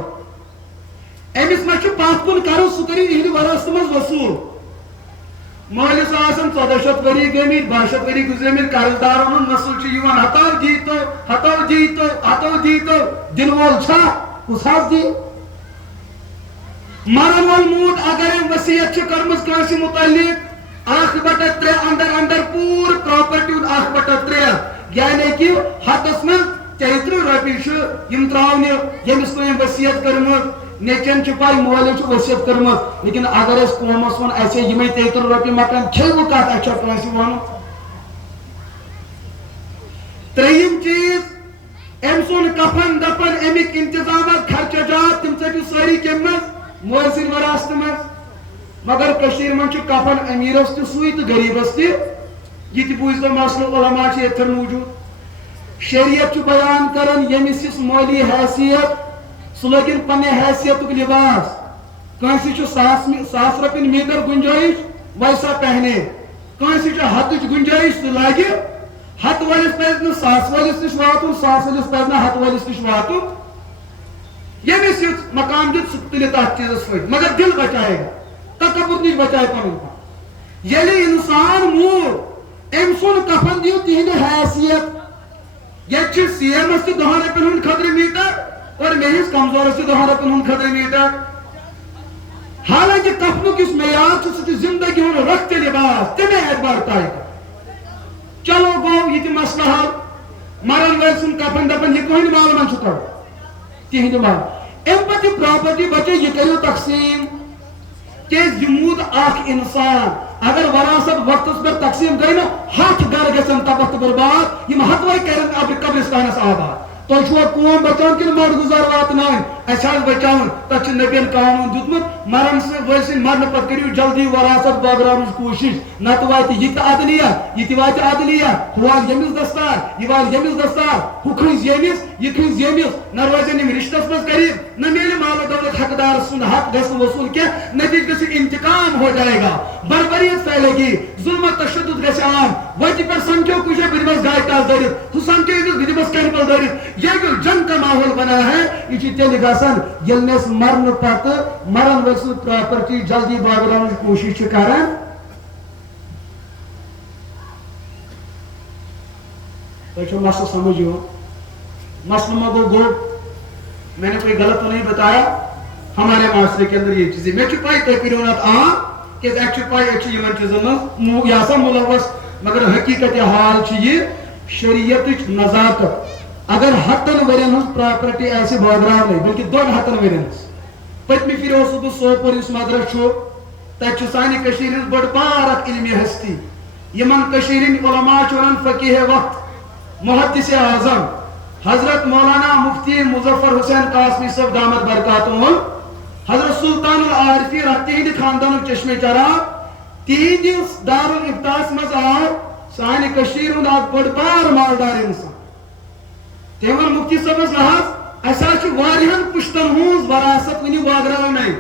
امس ما پات کن کرو سہ کری یہند وراثت مز وصول مالس آسان 1400 ؤری گٔمٕتۍ 1200 ؤری گزریمٕتۍ قرضدارن ہُنٛد نسل چھُ یِوان ہتو دیٖتو دِنہٕ وول چھا کُس حظ دی مرن وول موٗد اگر أمۍ وصیت چھِ کٔرمٕژ کٲنٛسہِ متعلق 1/3 اندر پور پراپرٹی 1/3 یعنی کہ ہتس من 33 رۄپیہِ چھِ یِم تراونہِ ییٚمِس نہٕ أمۍ وصیت کٔرمٕژ نیچن چھ پائی مولو چھ وصیت کرمت لیکن اگر اس قومس ون ایسے یمے 33 رۄپیہِ مکان کھیو کت اچھا کٲنٛسہِ ون ترٛیٚیِم چیٖز أمۍ سُنٛد کفن دفن امیک انتظامات خرچات تم ژٔٹِو سٲری کمہِ منٛز مٲلۍ سٕنٛدِ وراثتہٕ منٛز مگر کشیٖرِ منٛز چھُ کفن امیٖرس تہِ سُے تہٕ غریٖبس تہِ یہ تہِ بوٗزۍتو مسلہٕ علما چھِ ییٚتھٮ۪ن موٗجوٗد شریعت چھُ بیان کران ییٚمِس یُس مٲلی حیثیت سہ لگن پنہ حیثیت لباس کنسی 100 رۄپیہِ میٖٹر گنجائش ویسا پہنے کنسی 100 گنجائش سہ لاگہِ 100 وٲلِس پزِ نہٕ 100 وٲلِس نِش واتُن 100 وٲلِس پزِ نہٕ 100 وٲلِس نِش واتُن ییٚمِس یُتھ مقام دیُت سُہ تُلہِ تتھ چیٖزس فٲیدٕ مگر دل بچائے گا تکبر نِش بچائے پنُن پان ییٚلہِ انسان موٗد أمۍ سُنٛد کفن دِیِو تِہنٛدِ حیثیت ییٚتہِ چھِ سی ایمس تہِ 10 رۄپین ہُنٛد خٲطرٕ میٖٹر اور میس کمزورس 10 رۄپین ہُنٛد خٲطرٕ میٖٹر حالانکہ کفنُک یُس معیار چھُ سُہ چھُ زندگی ہُنٛد رۄخ تہٕ لباس تمے اعتبار طے چلو گوٚو یہِ تہِ مسلہٕ حل مرن وٲلۍ سُنٛد کفن دپان یہِ کٕہٕنٛدِ مال منٛز چھُ کڑُن تِہنٛدِ مال امہِ پتہٕ یہِ پراپرٹی بچے یہِ کٔرِو تقسیٖم کیازِ یہِ موٗد اکھ انسان اگر وراثت وقتس پٮ۪ٹھ تقسیٖم گٔے نہٕ 100 گرٕ گژھن تباہ تہٕ برباد یِم 100 کرن قبرستانس آباد تۄہہِ چھُوا قوم بچان کِنہٕ مۄڈ گُزار واتناوٕنۍ اَسہِ حظ بچاوُن تتھ چھُ نبین قانوٗن دیُتمُت مرن وٲلۍ سٕنٛدِ مرنہٕ پتہٕ کٔرِو جلدی وراثت بٲگراونٕچ کوٗشش نتہٕ واتہِ یہِ تہِ عدلیہ یہِ تہِ واتہِ عدلیہ ہُہ واتہِ ییٚمِس دستار یہِ واتہِ ییٚمِس دستار ہُہ کھٔنٛزِ ییٚمِس یہِ کھٔنٛزِ ییٚمِس نہ روزن یِم رشتس منٛز قریٖب نہ میلہِ مال و دولت حقدار سُنٛد حق گژھِ نہٕ وصوٗل کینٛہہ نتیجہ گژھِ انتقام ہو جائے گا بربریت پھیلے گی ظلمت تشدد گژھِ عام وتہِ پٮ۪ٹھ سمکھیو کُجے بہٕ دِمس گاڑِ ٹاس دٲرِتھ ہُہ سمکھیو أمِس بہٕ دِمس کیٚنٛہہ دٲرِتھ یہ جو جنگ کا ماحول بنا ہے یہ تیل گژھان ییٚلہِ نہٕ أسۍ مرنہٕ پتہٕ مرن وٲلۍ سٕنٛز پراپرٹی جلدی بٲگراونٕچ کوٗشش چھِ کران تۄہہِ چھو مسلہٕ سمجھ یِوان مسلہٕ ما گو میں نے کوئی غلط تو نہیں بتایا ہمارے معاشرے کے اندر یہ چیزیں میں پائی تُہۍ کٔرِو نتہٕ عام کیازِ اَسہِ چھِ پاے أسۍ چھِ یِمن چیٖزن منٛز یہِ آسان مُلوث مگر حقیقت حال چھِ یہِ شریعتٕچ نزاکت اگر 100 ؤرین ہٕنٛز پراپرٹی آسہِ بٲگراونٕے بلکہِ 200 ؤرین ہٕنٛز پٔتمہِ پھِرِ اوسُس بہٕ سوپور یُس مدرس چھُ تتہِ چھُ سانہِ کٔشیٖرِ ہٕنٛز بٔڑ بار اکھ علمی ہستی یِمن کٔشیٖرِ ہٕنٛدۍ علما چھِ ونان فقیٖح وقت محدث اعظم حضرت مولانا مفتی مظفر حسین قاسمی صاحب دامت برکاتہم حضرت سلطان العارفین تہندِ خاندانُک چشمے چراغ تہندِس دارالفتاحس منٛز آو سانہِ کٔشیٖرِ ہُنٛد اکھ بٔڑ بار مالدار انسان تٔمۍ ووٚن مفتی صٲبس نہ حظ اَسہِ حظ چھُ واریاہن پُشتن ہٕنٛز وراثت وُنہِ بٲگراونٕے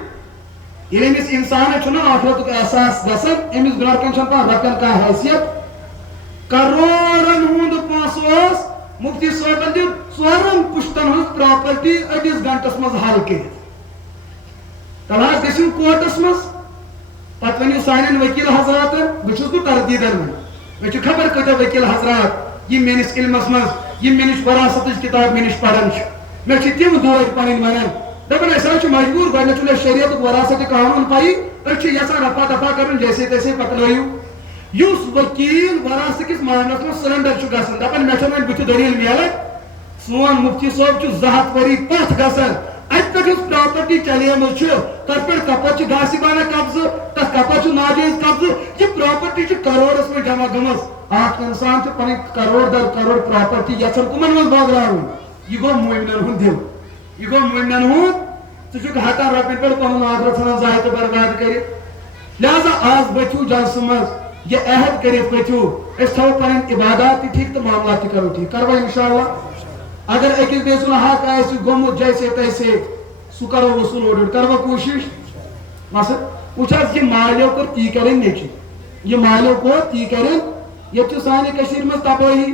یہ امس انسان چھنا آخرت احساس گسن امس برکن چھن پا رکن کا حیثیت کروڑن ہند پونسہ مفتی صاحبن دیت ژورن پشتن ہز پراپرٹی أڈس گنٹس مز حل کرت تل حظ گژھِو کورٹس مز پتہ ؤنِو سانٮ۪ن وکیل حضراتن بہٕ چھُس نہٕ تردیٖدن منٛز مےٚ چھُ خبر کۭتیاہ وکیل حضرات یِم میٲنِس علمس منٛز یِم مےٚ نِش وراثتٕچ کِتاب مےٚ نِش پران چھِ مےٚ چھِ تِم دوٗر پنٕنۍ ونان دپان أسۍ حظ چھِ مجبوٗر گۄڈنٮ۪تھ چھُنہٕ اَسہِ شریعتُک وراثتِ قانوٗن پایی أسۍ چھِ یژھان رفع دفع کرُن جیسے تیسے پکنٲیِو یُس وکیل وراثت کِس معاملس منٛز سرنڈر چھُ گژھان دپان مےٚ چھنہٕ وۄنۍ بٕتھِ دٔلیٖل میلان سون مفتی صٲب چھُ 200 ؤری پتھ گژھان اتہِ پٮ۪ٹھ یُس پراپرٹی چلیمٕژ چھِ تتھ پٮ۪ٹھ کپٲرۍ چھِ گاسِبانہ قبضہٕ تتھ کپٲرۍ چھُ ناجٲیز قبضہٕ یہِ پراپرٹی چھِ کروڑس منٛز جمع گٔمٕژ اکھ انسان چھُ پنٕنۍ کروڑ در کروڑ پراپرٹی یژھان کٕمن منٛز بٲگراوٕنۍ یہِ گوٚو مومنن ہُنٛد دِل یہِ گوٚو مومنن ہُنٛد ژٕ چھُکھ ہتن رۄپین پٮ۪ٹھ پنُن آخرت ژھٕنان ضایہِ تہٕ برباد کٔرِتھ لہذا آز ؤتھِو جلسہٕ منٛز یہِ عہد کٔرِتھ ؤتھِو أسۍ تھاوو پنٕنۍ عبادات تہِ ٹھیٖک تہٕ معاملات تہِ کرو ٹھیٖک کروا انشاءاللہ اگر أکِس بیٚیہِ سُنٛد حق آسہِ گوٚمُت جیسے تیسے سُہ کرو وصوٗل اوٚڑ اوٚڑ کروا کوٗشش مثلاً وٕچھ حظ یہِ مالیو کوٚر تی کرٕنۍ نیٚچِو یہِ مالیو کوٚر تی کرٕنۍ ییٚتہِ چھُ سانہِ کٔشیٖرِ منٛز تبٲہی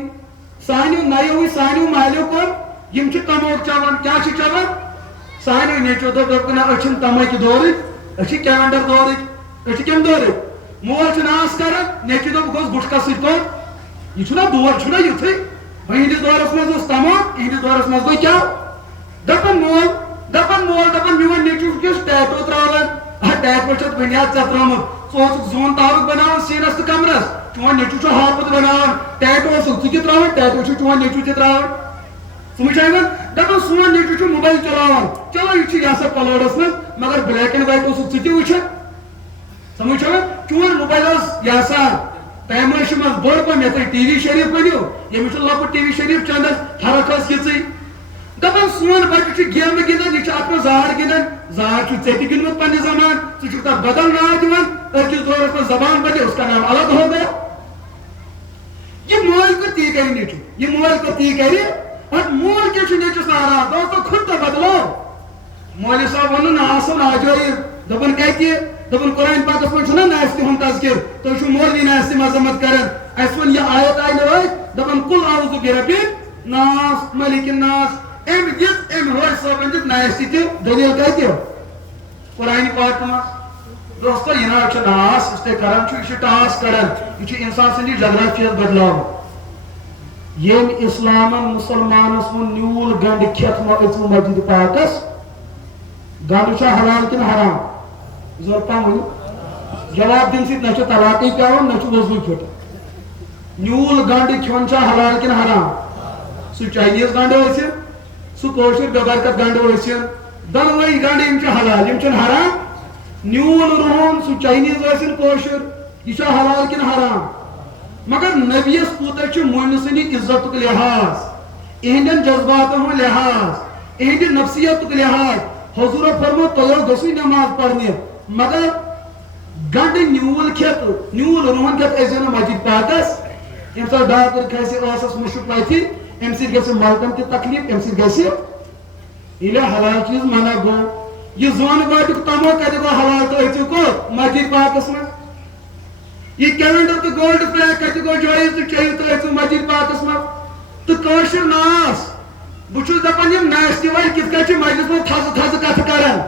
سانیو نَیو سانیو مالیو کوٚر یِم چھِ تموک چٮ۪وان کیٛاہ چھِ چٮ۪وان سانیو نیٚچوِ دوٚپ نہ أسۍ چھِنہٕ تماکہِ دورٕکۍ أسۍ چھِ کیلنڈر دورٕکۍ أسۍ چھِ کمہِ دورٕکۍ مول چھُ ناس کران نیٚچوِ دوٚپ بہٕ گوٚژھ گُٹکا سۭتۍ کوٚر یہِ چھُنہ دور چھُنہ یِتھُے إہنٛدِس دورس منٛز اوس تماک إہنٛدِس دورس منٛز گوٚو کیٛاہ دپان مول میون نیٚچوٗ چھُ ٹیٹو تراوان ٹیٹو چھُ بُنیاد ژےٚ ترٛوومُت ژٕ اوسُکھ زوٗن تارُک بناوان سیٖنس تہٕ کمرس چون نیٚچوٗ چھُ ہاپُت بناوان ٹیٹو اوسُکھ ژٕ تہِ تراوان ٹیٹو چھُ چون نیٚچوٗ تہِ تراوان ژٕ وٕچھ یِمن دپان سون نیٚچوٗ چھُ موبایل چلاوان چلو یہِ چھُ یہِ ہسا کلوڈس منٛز مگر بلیک اینڈ وایٹ اوسُکھ ژٕ تہِ وٕچھان سمجھ چھا چون موبایل اوس یہِ ہسا پیمٲشہِ منٛز بوٚڑ پہم یتھ تُہۍ ٹی وی شریٖف ؤنِو ییٚمِس چھُ لۄکُٹ ٹی وی شریٖف چندس فرق ٲس یِژٕے دپان سون بچہ چھُ گیمہٕ گِنٛدان یہِ چھُ اتھ منٛز زار گِنٛدان زار چھُ ژےٚ تہِ گِنٛدمُت پننہِ زمانہٕ ژٕ چھُکھ تتھ بدل ناو دِوان أزکِس دورس منٛز زبان بدلے اس کا نام الگ ہو گیا یہِ مول کوٚر تی کرِ نیٚچوٗ یہِ مول کوٚر تی کرِ پتہٕ مول کیٛاہ چھُ نیٚچوِس ناراض دوستو خود تو بدلو مولوی صٲب ووٚنُن نہ آسو ناجٲیز دوٚپُن کتہِ دوٚپُن قرآن پاکس منٛز چھُنہ ناصِ ہُنٛد تذکر تُہۍ چھِو مولوی ناصِ مذمت کران اسہِ ووٚن یہِ آیت آیہِ نہٕ ٲدۍ دپان کُل اعوذ بربِ ناس ملک الناس أمۍ دِژ أمۍ روڈ صٲبن دِژ ناصِ تہِ دٔلیٖل کتہِ قرآنہِ پاک منٛز دوستو یہِ نہ چھُ ناس یُس تُہۍ کران چھِو یہِ چھُ ٹاس کران یہِ چھُ انسان سٕنٛدِس جغرافیہس بدلاوان ییٚمۍ اسلامن مُسلمانس ووٚن نیوٗل گنڈٕ کھٮ۪تھ مہ أژوٕ مسجدِ پاکس گنڈٕ چھا حلال کِنہٕ حرام زور پہم ؤنِو جواب دِنہٕ سۭتۍ نہ چھُ طلاقٕے پیٚوان نہ چھُ وضوٗ پھِٹان نیوٗل گنڈٕ کھیوٚن چھا حلال کِنہٕ حرام سُہ چاینیز گنڈٕ ٲسِن سُہ کٲشُر بے برکت گنڈٕ ٲسِن دۄنوَے گنڈٕ یِم چھِ حلال یِم چھِنہٕ حرام نیوٗل رُہُن سُہ چاینیز ٲسِن کٲشُر یہِ چھا حلال کِنہٕ حرام مگر نبیَس کوٗتاہ چھُ مومنہٕ سٕنٛدِ عزتُک لحاظ اِہنٛدٮ۪ن جذباتن ہُنٛد لحاظ اِہنٛدِ نفسیتُک لحاظ حضوٗرو فرمو تُہۍ گٔژھِو نٮ۪ماز پرنہِ مگر گنڈٕ نیوٗل کھٮ۪تھ نیوٗل رُہُن کھٮ۪تھ ٲسۍزیو نہٕ مسجد پاکس ییٚمہِ ساتہٕ ڈاکٹر کھسہِ ٲسس مُشُک وتھِ امہِ سۭتۍ گژھِ ملکن تہِ تکلیٖف امہِ سۭتۍ گژھِ ییٚلہِ حلال چیٖز منع گوٚو یہِ زوٚن واٹیُک تمو کتہِ گوٚو حلال تہٕ أژِو کوٚت مسجد پاکس منٛز یہِ کیلنڈر تہٕ گولڈ فلیگ کتہِ گوٚو جٲیز تہٕ چیٚیِو تہٕ أژِو مسجد پاکس منٛز تہٕ کٲشُر ناس بہٕ چھُس دپان یِم ناستہِ وٲلۍ کِتھ کٔنۍ چھِ مجلس منٛز تھزٕ تھزٕ کتھٕ کران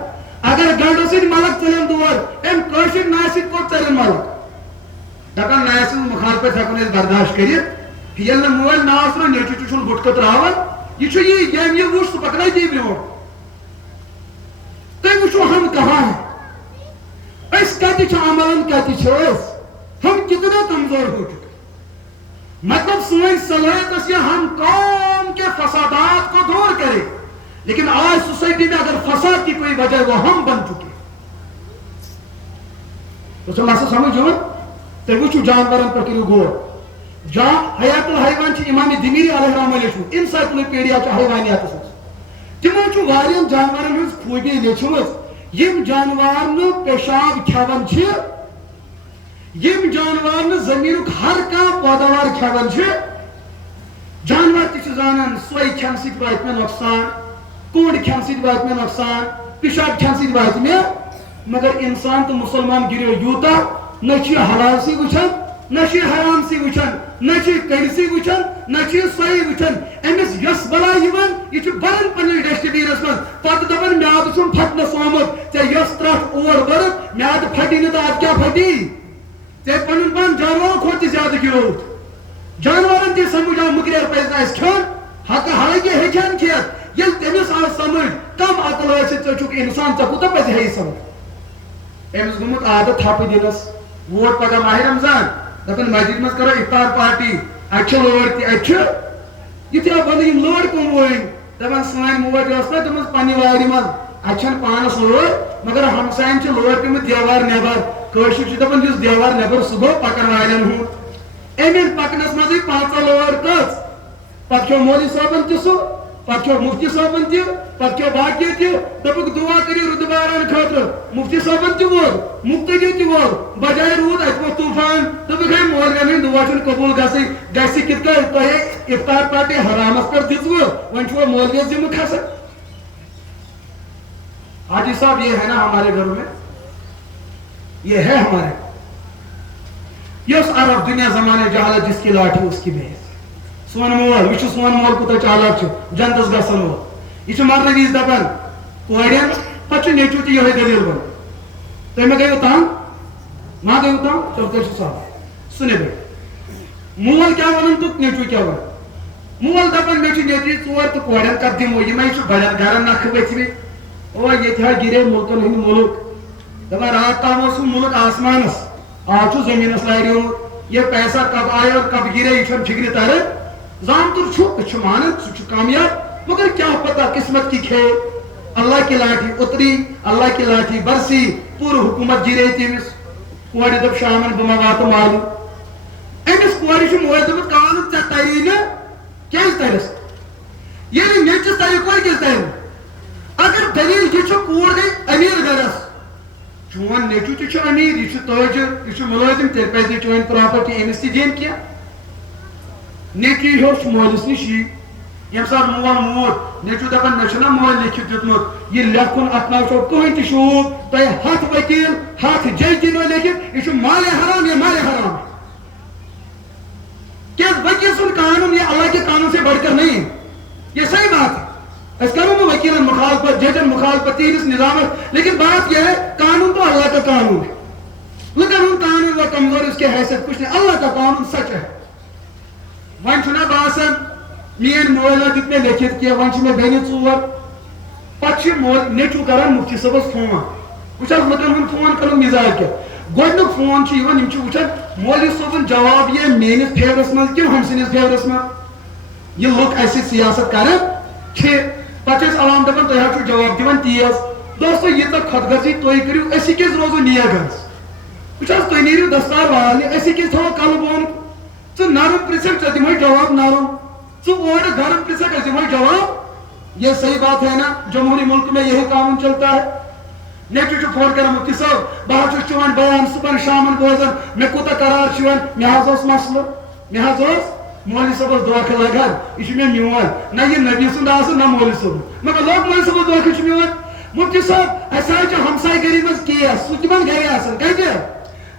اگر گنڈو سۭتۍ ملک ژٔلن دور امہِ کٲشِر ناسہِ سۭتۍ کوٚت ژٔلن ملک دپان ناسہِ ہٕنٛز مُخالفت ہٮ۪کو نہٕ أسۍ برداشت کٔرِتھ ییٚلہِ نہٕ مٲلۍ ناو ترٛوو نیٚچوٗ تہِ چھُنہٕ گُٹکہٕ تراوان یہِ چھُ یی ییٚمۍ یہِ وُچھ سُہ پکنایہِ تی برٛونٛٹھ تُہۍ وٕچھِو ہم کہاں ہے أسۍ کتہِ چھِ عملن کتہِ چھِ أسۍ ہم کتنا کمزور ہو چکے مطلب سوئن صلاحیت یہ ہم قوم کے فسادات کو دور کرے لیکن آج سوسائٹی میں اگر فساد کی کوئی وجہ وہ ہم بن چکے تو مسئلہ سمجھو تُہۍ وٕچھِو جانورن پٮ۪ٹھ کٔرِو غور حیات الحیوان چھِ امام دمیری علیہ رحمہ لیچھمُت انسائکلوپیڈیا چھِ حیوانیاتس منٛز تِمو چھُ واریاہن جانورن ہٕنٛز خوٗبی لیچھمٕژ یِم جانوار نہٕ پیشاب کھٮ۪وان چھِ یِم جانوار نہٕ زٔمیٖنُک ہر کانٛہہ پٲداوار کھٮ۪وان چھِ جانور تہِ چھِ زانان سۄے کھٮ۪نہٕ سۭتۍ واتہِ مےٚ نۄقصان کوٚنٛڈ کھٮ۪نہٕ سۭتۍ واتہِ مےٚ نۄقصان پِشاب کھٮ۪نہٕ سۭتۍ واتہِ مےٚ مگر انسان تو مسلمان گریو یوتا نہ حلال سی وچھان نہ حرام سی وچھان نہ کڑ سی وچھان نہ سوئی وچھان امس یس بلا یہ برن پنس ڈسٹ بینس من پتہ دپان میاد چھم پھٹنس آمت ے یس ترٹ اور برت میاد پھٹی نا تو اد کیا پھٹی ے پن پان جانور کھوت زیادہ گروت جانورن تہ سمجھ آو مکریر پزِ نہٕ اَسہِ کھیوٚن حالانکہ ہیٚکہن کھیت ییٚلہِ تٔمِس آو سمجھ کم عقل ٲسِتھ ژٕ چھُکھ انسان ژےٚ کوٗتاہ پزِ ہے سمجھ أمِس گوٚمُت عادت تھپہٕ دِنس ووت پگاہ ماہِ رمضان دپان مسجد مز کرو افطار پارٹی اتھ لٲر تہِ اتھ یُتھُے آو وننہٕ یِم لٲر کٕم وٲنۍ دپان سٲنۍ موج ٲس نا دوٚپمٕژ پننہِ وارِ منٛز اتھ چھنہٕ پانس لٲر مگر ہمساین چھِ لٲر پیٚمٕژ دیوار نٮ۪بر کٲشِر چھِ دپان یُس دیوار نٮ۪بر سُہ گوٚو پکن والٮ۪ن ہُنٛد أمۍ پکنس منٛزٕے پانٛژھ لٲر کٔژ پتہٕ کھیوٚو مولوی صٲبن تہِ سُہ پتہٕ کھیوٚو مفتی صٲبن تہِ پتہٕ کھیوٚو باقٕے تہِ دوٚپُکھ دعا کٔرِو رُدٕ باران خٲطرٕ مفتی صٲبن تہِ وول مُقتدی تہِ وول بجاے روٗد اتہِ ووت طوٗفان دوٚپُکھ ہے مولوین ہٕنٛدۍ دعا چھُنہٕ قبوٗل گژھٕنۍ گژھِ کِتھ کٔنۍ تۄہے افطار پارٹی حرامس پٮ۪ٹھ دِژوٕ وۄنۍ چھُوا مولویس ذمہٕ کھسان حاجی صاحب یہ ہے نا ہمارے گھروں میں یہ ہے ہمارے یہ اس عرب دنیا زمانے جہالت جس کی لاٹھی اس کی بھیس سون مول وچ سون مول کوتاہ چالاک چھ جنتس گژھن وول یہ مرنے وز دپان کورین پتہ نیچو تہ یہ دلیل بن تم گیو تنگ ما گیو تنگ چلو کر صاحب سنے بے مول کیا ونن تو نیچو کیا ون مول دپان مے چھ نیچی ژور تو کورین کر دمو یہ میں چھ بڑن گھرن نکھ وچھوی او یہ تھا گرے ملکن ہند ملک دپان رات تام اس ملک آسمانس آج چھ زمینس لارو یہ پیسہ کب آیا اور کب گرے یہ چھن فکر تارے زانتر چھو مانن سہ کامیاب مگر کیا پتہ قسمت کی کھیل اللہ کی لاٹھی اتری اللہ کی لاٹھی برسی پور حکومت گرے تمس کور دپ شامن بہ وات معلوم امس کور موج دپ کان ژے تری نا کیاز ترس یہ نیچس تری کور کس تر اگر دلیل یہ کور گئی امیر گرس چون نیچو تہ امیر یہ تاجر یہ ملازم تیل پزِ چون پراپرٹی امس تہ دین کیا نیچی ہیوچ مولس نش یم سات مول موت نیچو دپان مے چھنا مول لکھت دیتمت یہ لیکھن ات نہ چھو کہین تہ شوب تہ ہتھ وکیل ہتھ جج دینو لکھت یہ مال حرام یہ مال حرام کیا وکیل سن قانون یہ اللہ کے قانون سے بڑھ کر نہیں یہ صحیح بات ہے اس کروں میں وکیلن مخالفت ججن مخالفت تیرس نظامت لیکن بات یہ ہے قانون تو اللہ کا قانون ہے لیکن ان قانون و کمزور اس کے حیثیت کچھ نہیں اللہ کا قانون سچ ہے ون چھنا باسان مین مول دیت مے لکھت کی ون چھ مے بینہ ژور پتہ مول نیچو کران مفتی صاحبس فون وچھ لکن ہن فون کرن مزاج کیا گۄڈنیُک فون چھ یوان یم چھ وچھان مولوی صٲبن جواب یہ میٲنِس فیورس منٛز کِنہٕ ہم سٕنٛدِس فیورس منٛز یہ لُکھ اسہِ سیاست کران چھِ پتہٕ چھِ أسۍ عوام دپان تُہۍ حظ چھِو جواب دِوان تیز دوستو ییٖژاہ خۄدغرضی تُہۍ کٔرِو أسی کیٛازِ روزو نیگنس وٕچھ حظ تُہۍ نیٖرِو دستار والنہِ أسی کیٛازِ تھاوو کلہٕ بۄن ژٕ نرم پرژھکھ ژےٚ دِمہوے جواب نرم ژٕ اورٕ گرم پرژھکھ أسۍ دِمہوے جواب یہ صحیح بات ہے نا جمہوری ملک میں یہی قانون چلتا ہے نیچو چھ فون کران مفتی صاحب بہت چھس چون بیان صبح شامن بوزان مے کوتاہ قرار چھ مے حظ اوس مسلہٕ مے حظ اوس مولوی صاحبس دھوکہ لگان یہ مے میون نہ یہ نبی سند آسن نہ مولوی صاحب مگر لوگ مولوی صاحب دھوکہ چھ میون مفتی صاحب اسہ حظ چھ ہمساے گری مز کیس سہ تمن گرِ آسان کتہ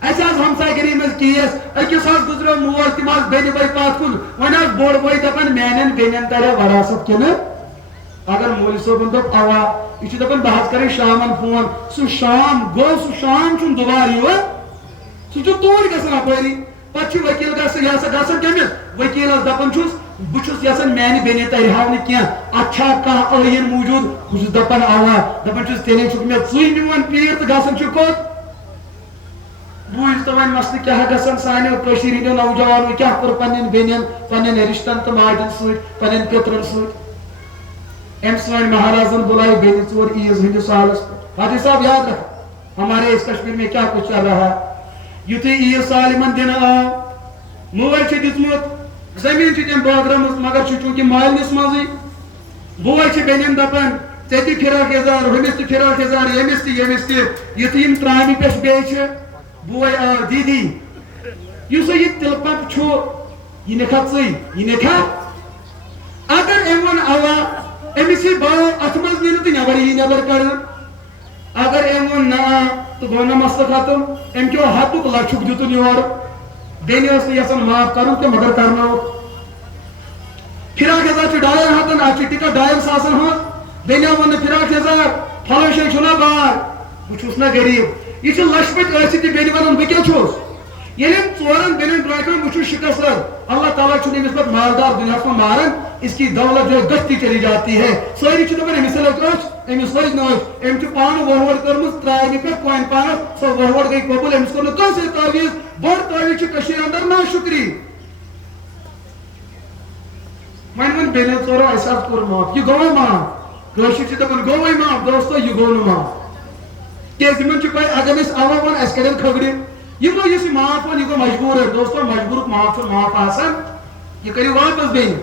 اسہ حظ ہمساے گری مز کیس أکِس حظ گزریو مول تم حظ بیٚنہِ بٲے پتھ کُن وۄنۍ حظ بوڑ بٲے دپان میانٮ۪ن بیٚنٮ۪ن تریا وراثت کِنہٕ اگر مولوی صٲبن دوٚپ اوا یہ دپان بہٕ حظ کرے شامن فون سُہ شام گوٚو سُہ شام چھُنہٕ دُبارٕ یِوان سُہ چھُ توٗرۍ گژھان اپٲری پتہٕ چھُ ؤکیٖل گژھان یہِ ہسا گژھان کٔمِس ؤکیٖلس دپان چھُس بہٕ چھُس یژھان میانہِ بیٚنہِ ترِ ہاو نہٕ کینٛہہ اتھ چھا کانٛہہ ٲییٖن موٗجوٗد بہٕ چھُس دپان اوا دپان چھُس تیٚلے چھُکھ مےٚ ژٕے میون پیٖر تہٕ گژھان چھُ کوٚت بوٗزۍ تو وۄنۍ مسلہٕ کیاہ گژھان سانیو کٔشیٖرِ ہٕنٛدیو نوجوانو کیاہ کوٚر پننٮ۪ن بیٚنٮ۪ن پننٮ۪ن رشتن تہٕ ماجٮ۪ن سۭتۍ پننٮ۪ن پیترن سۭتۍ أمۍ سٲنۍ مہارازن بُلایہِ بیٚنہِ ژور عیٖز ہٕنٛدِس سالس پٮ۪ٹھ حاجی صاحب یاد رکھ ہمارے اس کشمیر میں کیا کچھ چل رہا ہے یُتھُے عیٖز سال یِمن دِنہٕ آو مٲلۍ چھُ دِژمُت زٔمیٖن چھُ تٔمۍ بٲگرٲمٕژ مگر چھُ چوٗنٛکہِ مالنِس منٛزٕے بوے چھِ بیٚنٮ۪ن دپان ژےٚ تہِ فِراق یزار ہُمِس تہِ فِراق یزار ییٚمِس تہِ ییٚمِس تہِ یُتھُے یِم ترامہِ پٮ۪ٹھ بیٚیہِ چھِ بوے آو دیٖدی یُس یہِ تِلہٕ پمپ چھُ یہِ نِکھا ژٕے یہِ نِکھا اگر أمۍ ووٚن اوا أمِس یی باو اتھ منٛز نی نہٕ تہٕ نٮ۪بر یی نٮ۪بر کڑان اگر ام نا تو گو نا مسئلہ ختم ام کیو ہاتھ لچھک دیتن یور بین یسان معاف کرن تو مگر کرنا فراق یزار 2,5 ہتن اچھی ٹکٹ 2,5 ساسن ہن بین ون فراق یزار پھلو شے چھنا بار بچھس نا غریب یہ لچھ پت ٲسِتھ تہِ بیٚنہِ ونان بہٕ کیٛاہ چھُس ییٚلہِ ژورن بیٚنٮ۪ن برونٛٹھ کُن بہٕ چھُس شکست اللہ تعالیٰ چھُنہٕ أمِس پتہٕ مالدار دُنیاہس منٛز ماران اس کی دولت جو گھٹتی چلی جاتی ہے سٲری چھِ دپان أمِس لٔج أچھ أمِس لٔج نہٕ أچھ أمۍ چھُ پانہٕ وۄہوڑ کٔرمٕژ ترٛاونہِ پٮ۪ٹھ کوینہِ پانس سۄ وۄہوڑ گٔے قبوٗل أمِس کوٚر نہٕ کٲنٛسے تعویٖز بوٚڑ تعویٖز چھُ کٔشیٖرِ انٛدر ناشُکری وۄنۍ وۄنۍ بیٚنیو ژورو اَسہِ حظ کوٚر معاف یہِ گوٚوا معاف کٲشِر چھِ دپان گوٚوٕے معاف دوستو یہِ گوٚو نہٕ معاف کیٛازِ یِمن چھُ پاے اگر أسۍ اوا وون اَسہِ کَرن کھگڑِ یِمو یُس یہِ معاف ووٚن یہِ گوٚو مجبوٗر دوستو مجبوٗرُک معاف چھُنہٕ معاف آسان یہِ کٔرِو واپس بیٚیہِ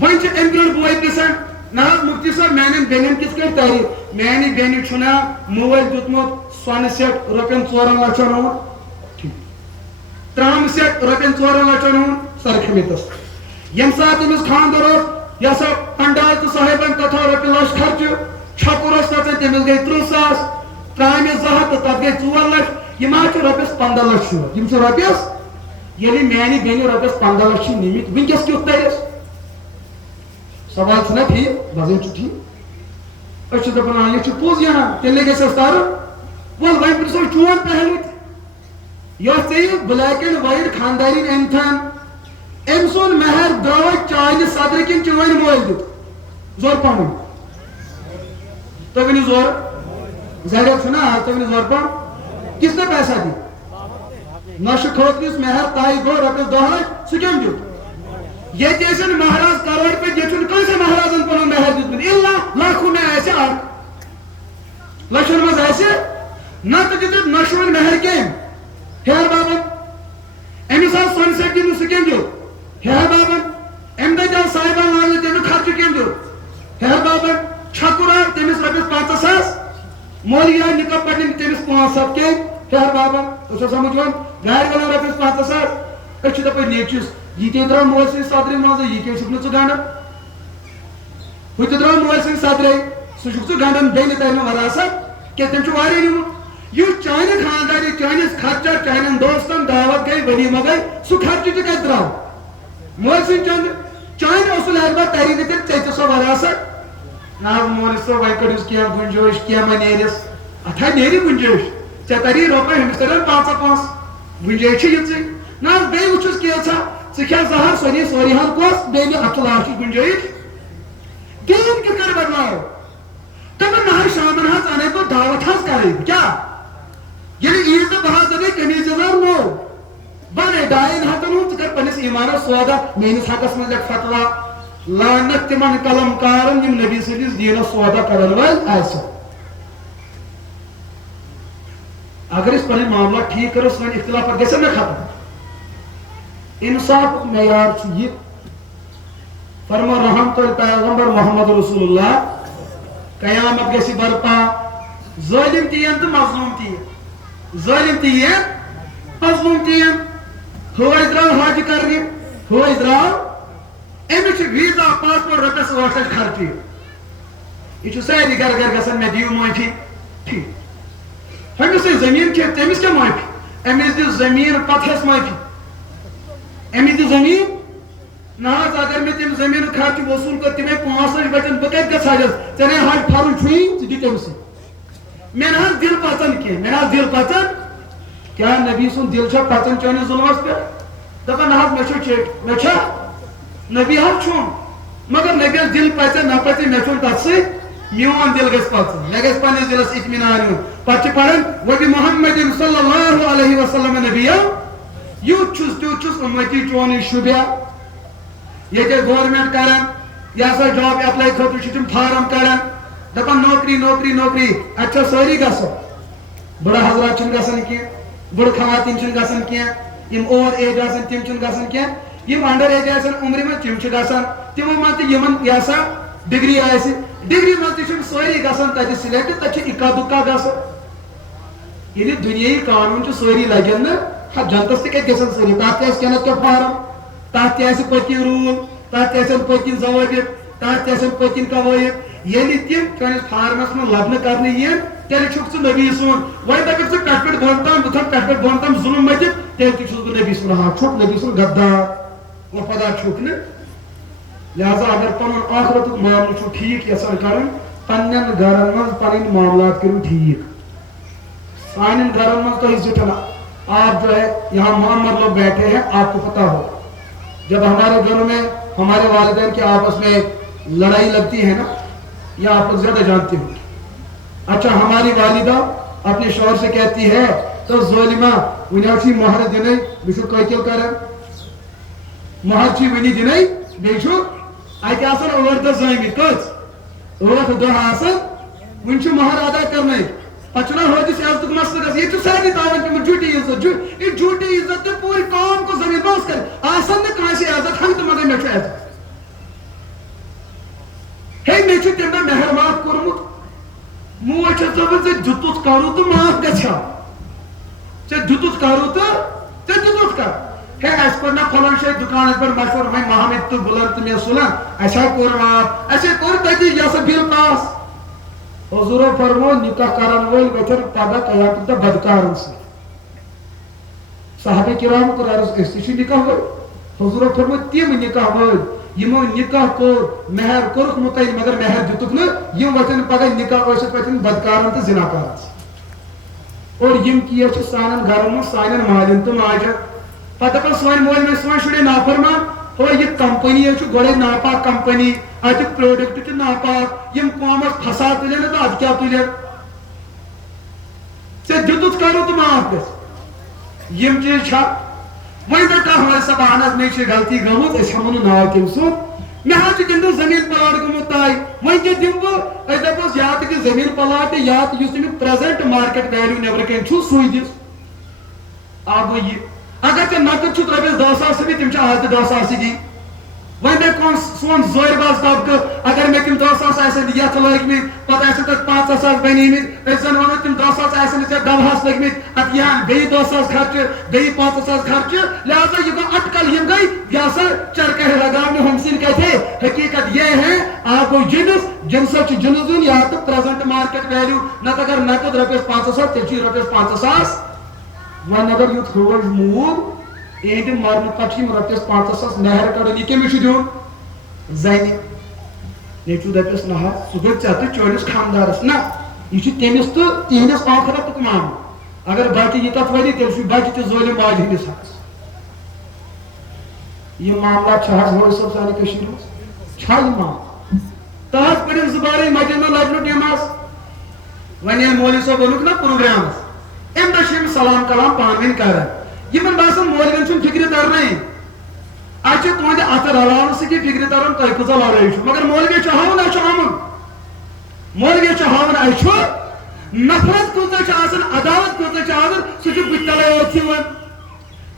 وۄنۍ چھِ اَمہِ برونٛٹھ بوے پرژھان نہ حظ مفتی صٲب میانٮ۪ن بیٚنٮ۪ن کِتھ کٔٹھۍ ترِ میانہِ بیٚنہِ چھُنا مٲلۍ دیُتمُت سۄنہٕ سٮ۪ٹ رۄپین 4 لچھن ہُنٛد ترٛامہٕ سٮ۪ٹ رۄپین 4 لچھن ہُنٛد سرکھمٕتِس ییٚمہِ ساتہٕ أمِس خانٛدر اوس یہِ ہسا پنڈال تہٕ صاحبن تتھ آو رۄپیہِ لچھ خرچہٕ چھکُر اوس تتھ تٔمِس گٔے 30 ساس ترٛامہِ 2 ہتھ تہٕ تتھ گٔے 4 لچھ یِم حظ چھِ رۄپیس 15 لچھ شُرۍ یِم چھِ رۄپیس ییٚلہِ میانہِ بیٚنہِ رۄپیس 15 لچھ چھِ نِمٕتۍ وٕنکیٚس کیُتھ ترٮ۪س سوال چھُنا ٹھیٖک بزن چھُ ٹھیٖک أسۍ چھِ دپان یہِ چھُ پوٚز یِہان تیٚلہِ گژھِ اَسہِ ترُن وَل وۄنۍ پرژھو چون پہلو تہِ یۄس ژےٚ یہِ بلیک اینڈ وایٹ خاندارِنۍ أنۍتھن أمۍ سُنٛد مہر درٛاو چانہِ صدرٕ کِنۍ چٲنۍ مٲلۍ دیُت زور پہم ؤنِو تُہۍ ؤنِو زور زرٮ۪ر چھُنا تُہۍ ؤنِو زور پہم کِس نے پیسہ دی نۄشہِ خٲطرٕ یُس مہر طے گوٚو رۄپیس 10 لچھ سُہ کٔمۍ دیُت ییٚتہِ ٲسِن مہراز کروڑ پٮ۪ٹھ ییٚتہِ چھُنہٕ کٲنٛسے مہرازن پنُن مہر دیُتمُت اِلا لاکھو مےٚ آسہِ اکھ لچھن منٛز آسہِ نتہٕ دیُتُکھ نۄشہِ ہُنٛد مہر کٔمۍ ہیر بابن أمِس آو سۄنہٕ سٮ۪ٹ دِنہٕ سُہ کٔمۍ دیُت ہیر بابن أمۍ دۄہ آو صاحبن لاگنہٕ تمیُک خرچہٕ کٔمۍ دیُت ہیر بابن چھکُر آو تٔمِس رۄپیس 50 ساس مولوی آو نِکاح پرنہِ تٔمِس 5 ہتھ کٔمۍ ہیر بابن تُہۍ چھِو سمجھ وۄنۍ گاڑِ والٮ۪ن رۄپیس 50 ساس أسۍ چھِ دپان نیچوِس یہِ تہِ درٛاو مٲلۍ سٕنٛدِ صدرٕ منٛزٕ یہِ کیٛازِ چھُکھ نہٕ ژٕ گنڈان ہُہ تہِ درٛاو مٲلۍ سٕنٛدِ صدرے سُہ چھُکھ ژٕ گنڈان بیٚنہِ ترِ نہٕ وراثت کیٛازِ تٔمۍ چھُ واریاہ نِمُت یُس چانہِ خاندارِ چٲنِس خرچس چانٮ۪ن دوستن دعوت گٔے ؤلیٖمہ گٔے سُہ خرچہٕ تہِ کتہِ درٛاو مٲلۍ سٕنٛدِ چندٕ چانہِ اصوٗل احباب تری نہٕ تیٚلہِ ژےٚ تہِ سۄ وراثت نہ حظ مولوی صٲب وۄنۍ کٔڑِوُس کینٛہہ گُنجٲیِش کینٛہہ ما نیرٮ۪س اتھ ہا نیرِ گُنجٲیِش ژےٚ تری رۄپے ہُمِس ترن 5 پونٛسہٕ گُنجٲیِش چھِ یِژٕے نہ حظ بیٚیہِ وٕچھُس کینٛژھا ژٕ کھٮ۪ہ زہر سۄ نی سورُے ہن کۄس بیٚیہِ اتھ چھُ لاسٹٕچ گُنجٲیِش دیٖن کِتھ کٔنۍ بدلاو دپان نہ حظ شامن حظ انے بہٕ دعوت حظ کرٕنۍ کیٛاہ ییٚلہِ عیٖد تہٕ بہادر گٔے قمیٖض یزار نوٚو بنے 2,5 ہتن ہُنٛد ژٕ کر پننِس ایمانس سودا میٲنِس حقس منٛز لیکھ فتوا لعنت تِمن قلم کارن یِم نبی سٕنٛدِس دیٖنس سودا کرن وٲلۍ آسن اگر أسۍ پنٕنۍ معاملات ٹھیٖک کرو سٲنۍ اختلافات گژھن نہ ختم انصافُک معیار چھُ یہِ فرمو رحمت پیغمبر محمد رسول اللہ قیامت گژھِ برپا ظٲلِم تہِ یِن تہٕ مظلوٗم تہِ یِن ظٲلِم تہِ یِن مظلوٗم تہِ یِن ہٲج درٛاو حج کرنہِ ہٲج درٛاو أمِس چھُ ویٖزا پاسپورٹ رۄپیس 8 لچھ خرچہِ یہِ چھُ سارے گرٕ گرٕ گژھان مےٚ دِیِو معٲفی ٹھیٖک ہُمِس ہے زٔمیٖن چھِ تٔمِس کیٛاہ معٲفی أمِس دِژ زٔمیٖن پتہٕ ہٮ۪س معٲفی أمِس دِ زٔمیٖن نہ حظ اگر مےٚ تٔمۍ زٔمیٖنُک خرچہٕ وصوٗل کوٚر تِمے 5 لچھ بچن بہٕ کتہِ گژھٕ حجس ژےٚ نے حج فرُن چھُیی ژٕ دِ تٔمسٕے مےٚ نہ حظ دِل پژان کینٛہہ مےٚ نہ حظ دِل پژان کیٛاہ نبی سُنٛد دِل چھا پژان چٲنِس ظُلمس پٮ۪ٹھ دپان نہ حظ مےٚ چھُ چیٚٹۍ مےٚ چھا نبی حظ چھُم مگر نبیس دِل پژِ نہ پژِ مےٚ چھُنہٕ تتھ سۭتۍ میون دِل گژھِ پژُن مےٚ گژھِ پننِس دِلس اطمینان یُن پتہٕ چھِ پران وبِ محمد صلی اللہ علیہ وسلم نبیہ یُتھ چھُس تیُتھ چھُس اُمتی چون یہِ شُبیا ییٚتہِ گورمینٹ کران یہِ ہسا جاب ایپلاے خٲطرٕ چھِ تِم فارم کڑان دپان نوکری نوکری نوکری اتہِ چھا سٲری گژھان بٕڑٕ حضرات چھِنہٕ گژھان کینٛہہ بٕڑٕ خواتیٖن چھِنہٕ گژھان کینٛہہ یِم اوور ایج آسان تِم چھِنہٕ گژھان کینٛہہ یِم انڈر ایج آسان عمرِ منٛز تِم چھِ گژھان تِمو منٛز تہِ یِمن یہِ ہسا ڈگری آسہِ ڈگری منٛز تہِ چھِنہٕ سٲری گژھان تتہِ سِلیکٹ تتہِ چھِ اِکا دُکا گژھان ییٚلہِ دُنیٲیی قانوٗن چھِ سٲری لگن نہ جنتس تہِ کتہِ گژھن سٲری تتھ تہِ آسہِ کینٛہہ نتہٕ کینٛہہ فارم تتھ تہِ آسہِ پٔتۍ کِنۍ روٗل تتھ تہِ آسن پٔتۍ کِنۍ ضوٲبط تتھ تہِ آسن پٔتۍ کِنۍ قوٲیِد ییٚلہِ تِم چٲنِس فارمس منٛز لبنہٕ کرنہٕ یِن تیٚلہِ چھُکھ ژٕ نبی سُنٛد وۄنۍ دَپکھ ژٕ پٮ۪ٹھ پٮ۪ٹھ بۄن تام بہٕ تھاوٕ پٮ۪ٹھ پٮ۪ٹھ بۄن تام ظُلم مٔتِتھ تیٚلہِ تہِ چھُس بہٕ نبی سُنٛد ہاں چھُکھ نبی سُنٛد غدار وفادار چھُکھ نہٕ لہذا اگر پنُن ٲخرتُک معاملہٕ چھُو ٹھیٖک یژھان کرُن پننٮ۪ن گرن منٛز پنٕنۍ معاملات کٔرِو ٹھیٖک سانٮ۪ن گرن منٛز تُہۍ زِٹھن آپ جو ہے یہاں محمد لوگ بیٹھے ہیں آپ کو پتہ ہو جب ہمارے گھروں میں ہمارے والدین کے آپس میں لڑائی لگتی ہے نا یہ آپ لوگ زیادہ جانتے ہو اچھا ہماری والدہ اپنے شوہر سے کہتی ہے تو ظالمہ ونیو چھی مہر دنے بشو قتل کرن مہر چھی ونی دنے بیشو اتہ آسن 8 دۄہ زٲمِتۍ کٔژ 8 دۄہ آسن ون چھ مہر ادا کرنے پچنا ہوجس عزتُک مسئلہ گژھِ ییٚتہِ چھُ سارنٕے تاوان تِمن جھوٗٹی عزت یہ جھوٗٹی عزت تہٕ پوٗرٕ قوم کو زمین باس کر آسن نہٕ کٲنٛسہِ عزت ہنگ تہٕ منگے مےٚ چھُ عزت ہے مےٚ چھُ تمہِ دۄہ مہر معاف کوٚرمُت موج چھَس دپان ژےٚ دِتُتھ کرو تہٕ معاف گژھِ ژےٚ دِتُتھ کرو تہٕ ژےٚ دِتُتھ کر ہے اَسہِ کوٚر نا فلٲنۍ جایہِ دُکانس پٮ۪ٹھ مشور وۄنۍ محمد تہٕ بُلند تہٕ مےٚ سُلن اَسہِ ہا کوٚر معاف اَسے کوٚر تٔتی یہِ ہسا بِل پاس حضورو فرمو نکاح کرن وٲلۍ گژھن پگہہ قیامتُک دۄہ بدکارن سۭتۍ صحابہ کرام کوٚر عرض أسۍ تہِ چھِ نکاح وٲلۍ حضورو فرمو تِم نکاح وٲلۍ یمو نکاح کوٚر مہر کوٚرُکھ مُتعین مگر مہر دِتُکھ نہٕ یِم وۄتھن پگہہ نکاح ٲسِتھ وۄتھن بدکارن تہٕ زِناکارن سۭتۍ اور یِم کیس چھِ سانٮ۪ن گرن منٛز سانٮ۪ن مالٮ۪ن تہٕ ماجن پتہٕ دپان سٲنۍ مٲلۍ مٲلۍ سٲنۍ شُرۍ نافرمان ہو یہ کمپنی چھُ گۄڈے ناپاک کمپنی اتیُک پروڈکٹ تہِ ناپاک یم قومس فساد تُلن تہٕ ادٕ کیاہ تُلن ژےٚ دِتُتھ کرو تہٕ معاف گژھِ یم چیٖز چھا وۄنۍ دپ کانٛہہ وۄنۍ سا اہن حظ مےٚ چھِ غلطی گٔمٕژ أسۍ ہٮ۪مو نہٕ ناو تٔمۍ سُنٛد مےٚ حظ چھُ تمہِ دۄہ زٔمیٖن پلاٹ گوٚمُت طے وۄنۍ کیٛاہ دِمہٕ بہٕ أسۍ دپوس یا تہِ گژھِ زٔمیٖن پلاٹ یا تہِ یُس تمیُک پریزنٹ مارکیٹ ویلیوٗ نٮ۪برٕ کَنۍ چھُ سُے دِس آ گوٚو یہِ اگر ژےٚ نقد چھُتھ رۄپیس 10,000 رۄپیہِ تِم چھِ آز تہِ 10,000 دِنۍ وۄنۍ مےٚ کون سون زورِ باز طبقہٕ اگر مےٚ تِم 10,000 آسن یتھ لٲگمٕتۍ پتہٕ آسن تتھ 5,000 بنیمٕتۍ أسۍ زن ونو تِم 10,000 آسن نہٕ ژےٚ ڈبہس لٔگمٕتۍ اتھ یِہن بیٚیہِ 10,000 خرچہِ بیٚیہِ 5,000 خرچہِ لہذا یہ گوٚو اٹکل یم گٔے یہ ہسا چرکہ لگاونہِ ہُم سٕنٛدۍ کتھے حقیقت یہ ہے آپ گوٚو جنسس چھُ جنس دیُن یا تہٕ پریزنٹ مارکیٹ ویلیوٗ نتہٕ اگر نقد رۄپیس 5,000 تیٚلہِ چھُ رۄپیس 5,000 وۄنۍ اگر یُتھ روز موٗد یہندِ مرنہٕ پتہٕ چھِ یِم رۄپیس 5,000 مہر کڑان یہ کٔمِس چھُ دیُن زنہِ نیٚچوٗ دپیس نہ حظ سُہ گوٚو ژےٚ تہٕ چٲنِس خانٛدارس نہ یہ چھُ تٔمِس تہٕ تِہنٛدِس ٲخرتُک معاملہٕ اگر بچہِ یہِ تتھ ونہِ تیٚلہِ چھُ بچہِ تہِ ظٲلِم ماجہِ ہٕنٛدِس حقس یہِ معاملات چھِ حظ مولوی صٲب سانہِ کٔشیٖرِ منٛز چھا یہِ معاملہٕ تحت پٔرِو 2 بارٕے مسجد منٛز لبنُک نٮ۪ماز وۄنۍ ییٚلہِ مولوی صٲب ووٚنُکھ نا پروگرامس امہِ دۄہ چھِ یِم سلام کلام پانہٕ ؤنۍ کران یِمن باسان مولوین چھُنہٕ فِکرِ ترنٕے اَسہِ چھُ تُہنٛدِ اتھٕ رلاونہٕ سۭتی فِکرِ تران تۄہہِ کۭژاہ لڑٲے چھُ مگر مولوی چھُ ہاوُن اَسہِ چھُ آمُن مولوی چھُ ہاوُن اَسہِ چھُ نفرت کۭژاہ چھِ آسان عداوت کۭژاہ چھِ آسان سُہ چھُ بٕتھِ تلے اوت یِوان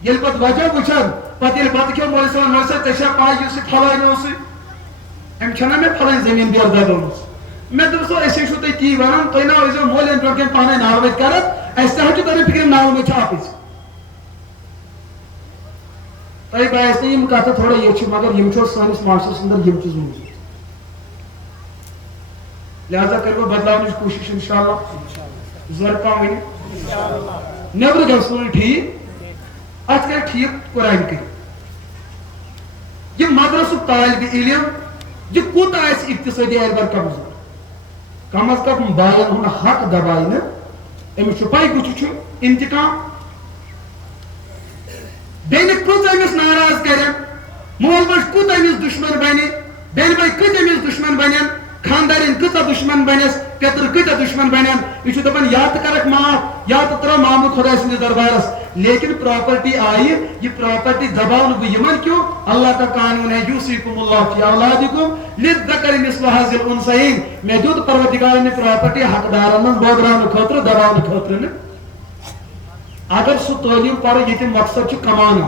ییٚلہِ پتہٕ وجہ وٕچھان پتہٕ ییٚلہِ بتہٕ کھیوٚو مولوی صٲبن مولوی صٲب ژےٚ چھا پاے یُس یہِ فلٲنۍ اوسُے أمۍ چھَنا مےٚ فلٲنۍ زٔمیٖن بیل دبٲومٕژ مےٚ دوٚپُس أسۍ ہے چھُو تۄہہِ تی ونان تُہۍ نہ ٲسۍزیو مولین برونٛٹھ کَنۍ پانے نالوٕتۍ کران اَسہِ تہِ حظ چھُ تران فِکرِ نالوٕتۍ چھِ اپٕزۍ تۄہہِ باسہِ نہٕ یِم کتھٕ تھوڑا یہِ چھِ مگر یِم چھِ سٲنِس معاشرس انٛدر یِم چیٖز موٗجوٗد لہذا کرٕ بہٕ بدلاونٕچ کوٗشِش انشاءاللہ زورٕ پہم ؤنِتھ نٮ۪برٕ گژھِ نہٕ ٹھیٖک اتھ کرِ ٹھیٖک قرآن کٔرِتھ یہِ مدرسُک طالبہِ علم یہِ کوٗتاہ آسہِ اقتصٲدی اعتبار کمزور کم از کم بالٮ۪ن ہُنٛد حق دبایہِ نہٕ أمِس چھُ پاے بُتھِ چھُ اِمتِحان بیٚنہِ کۭژاہ أمِس ناراض کرن مول موج کوٗتاہ أمِس دُشمن بنہِ بیٚنہِ بٲے کۭتیاہ أمِس دُشمن بنن خاندارٮ۪ن کۭژاہ دُشمن بنٮ۪س پیتٕر کۭتیاہ دُشمن بنن یہِ چھُ دپان یا تہٕ کرکھ معاف یا تہٕ ترٛاو معاملہٕ خۄداے سٕنٛدِس دربارس لیکن پراپرٹی آیہِ یہِ پراپرٹی دباونہٕ بہٕ یِمن کیوں اللہ کا قانوٗن ہے یوٗصیکُم اللہ فی اولادِکُم لِلذَّکَرِ مِثلُ حَظِّ الْأُنثَیَیْنِ مےٚ دیُت پروردِگارن یہِ پراپرٹی حقدارن منٛز بٲگراونہٕ خٲطرٕ دباونہٕ خٲطرٕ نہٕ اگر سُہ تعلیٖم پرو ییٚتہِ مقصد چھُ کمانا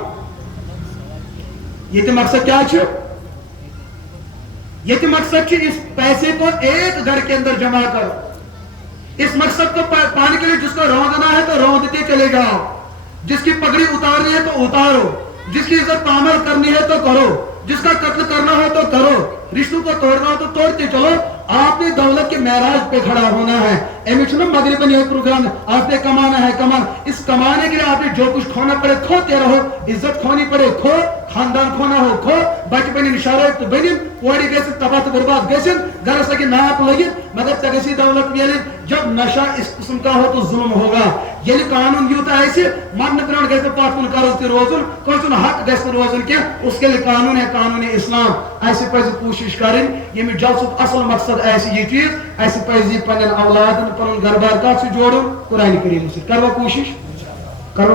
ییٚتہِ مقصد کیا چھُ ییٚتہِ مقصد چھُ اس پیسے کو ایک گھر کے اندر جمع کرو اس مقصد کو پانے کے لیے جس کو روندنا ہے تو روندتے چلے جاؤ جس کی پگڑی اتارنی ہے تو اتارو جس کی عزت تعمیر کرنی ہے تو کرو جس کا قتل کرنا ہو تو کرو رشتوں کو توڑنا ہو تو توڑتے چلو آپ نے دولت کے معراج پہ کھڑا ہونا ہے. مغرباً یہ پروگرام آپ نے کمانا ہے کمان. اس کمانے کے لیے آپ نے جو کچھ کھونا پڑے کھوتے رہو. عزت کھونی پڑے کھو, خاندان کھونا ہو کھو, بچ بنن شرائط تو بنن, کوڑی گژھن تباہ تو برباد گژھن, گرس لگے ناپ لگن, مگر ژے گژھی دولت ملن. جب نشہ اس قسم کا ہو تو ظلم ہوگا. یعنی قانون یوتا ایسے مرنے برونٛٹھ گژھِ نہٕ پتھ کُن قرض تہِ روزُن, کٲنٛسہِ ہُنٛد حق گژھِ نہٕ روزُن کینٛہہ. اس کے لیے قانون ہے قانون اسلام. اسہِ پزِ کوٗشش کرٕنۍ ییٚمہِ جلسُک اصل مقصد آسہِ یہِ چیٖز, اسہِ پزِ یہِ پننٮ۪ن اولادن پنُن گھر بار کتھ سۭتۍ جوڑُن, قرآن کریم سۭتۍ. کروا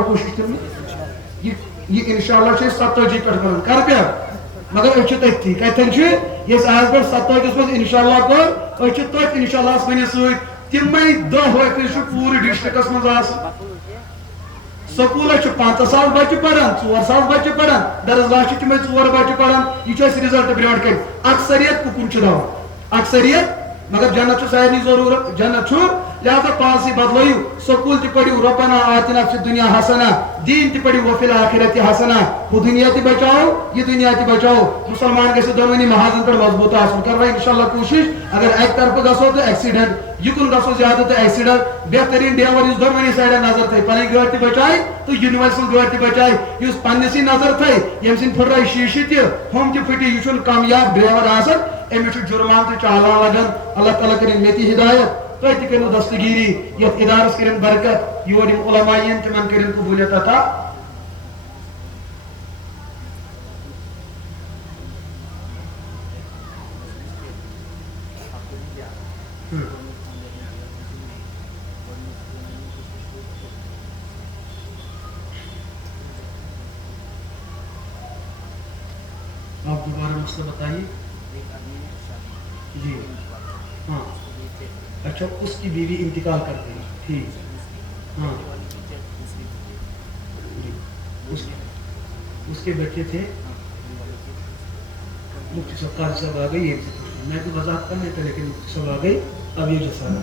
کوٗشش تِم یہ انشاءاللہ چھِ أسۍ 47 پٮ۪ٹھ کران. کر پٮ۪ٹھ مگر أسۍ چھِ تٔتھی کتٮ۪ن چھِ ییٚلہِ آز پٮ۪ٹھ 47 منٛز انشاءاللہ کوٚر أسۍ چھِ تٔتھۍ انشاءاللہ ؤنِتھ سۭتۍ. تِمے 10 رۄپیہِ چھِ پوٗرٕ ڈسٹرکس منٛز آسان. سکوٗلس چھِ 5,000 بچہِ پران, 4,000 بچہِ پران, درسگاہ چھِ تِمے 4 بچہِ پران. یہ چھُ اَسہِ رِزلٹ برونٛٹھ کَنہِ. اکثریت کُکُن چھُ دوا, اکثریت. مگر جنت چھُ سارنٕے ضروٗرت, جنت چھُ, لہذا پالسی بدلٲیِو. سکوٗل تہِ پٔرِو رۄبنا آتِنا فی دُنیا حسنا, دیٖن تہِ پٔرِو وفی الآخرتِ حسنا. ہُہ دُنیا تہِ بچاو, یہِ دُنیا تہِ بچاو. مسلمان گژھِ دۄنوٕنی محاذن پٮ۪ٹھ مضبوٗط آسُن. کروا انشاءاللہ کوٗشش. اگر اکہِ طرفہٕ گژھو تہٕ ایکسیڈنٹ, یِکُن گژھو زیادٕ تہٕ ایکسیڈنٹ. بہترین ڈرایور یُس دۄنوٕنی سایڈن نظر تھایہِ, پنٕنۍ گٲڑۍ تہِ بچایہِ تہٕ یِنہٕ وٲلۍ سٕنٛز گٲڑۍ تہِ بچایہِ. یُس پننِسٕے نظر تھایہِ, ییٚمہِ سٕنٛدۍ پھٕٹرٲے شیٖشہٕ تہِ, ہُم تہِ پھٕٹہِ, یہِ چھُنہٕ کامیاب ڈرایور آسان. أمِس چھُ جُرمان تہٕ چالان لگان. اللہ تعالیٰ کٔرِنۍ مےٚ تہِ ہدایت, تُہۍ تہِ کٔرِو دستگیٖری. یتھ ادارس کٔرِنۍ برکت, یور یِم علما یِن تِمن کٔرِنۍ قبوٗلیت عطا. آپ دوبارہ مسئلہ بتائیے. جی ہاں, اچھا اس کی بیوی انتقال کر گئی. ٹھیک, ہاں, اس کے بچے تھے. مفتی صاحب قاضی صاحب آ گئی, میں تو وضاحت کرنے تھا لیکن مفتی صاحب آ گئی. اب یہ جو سارا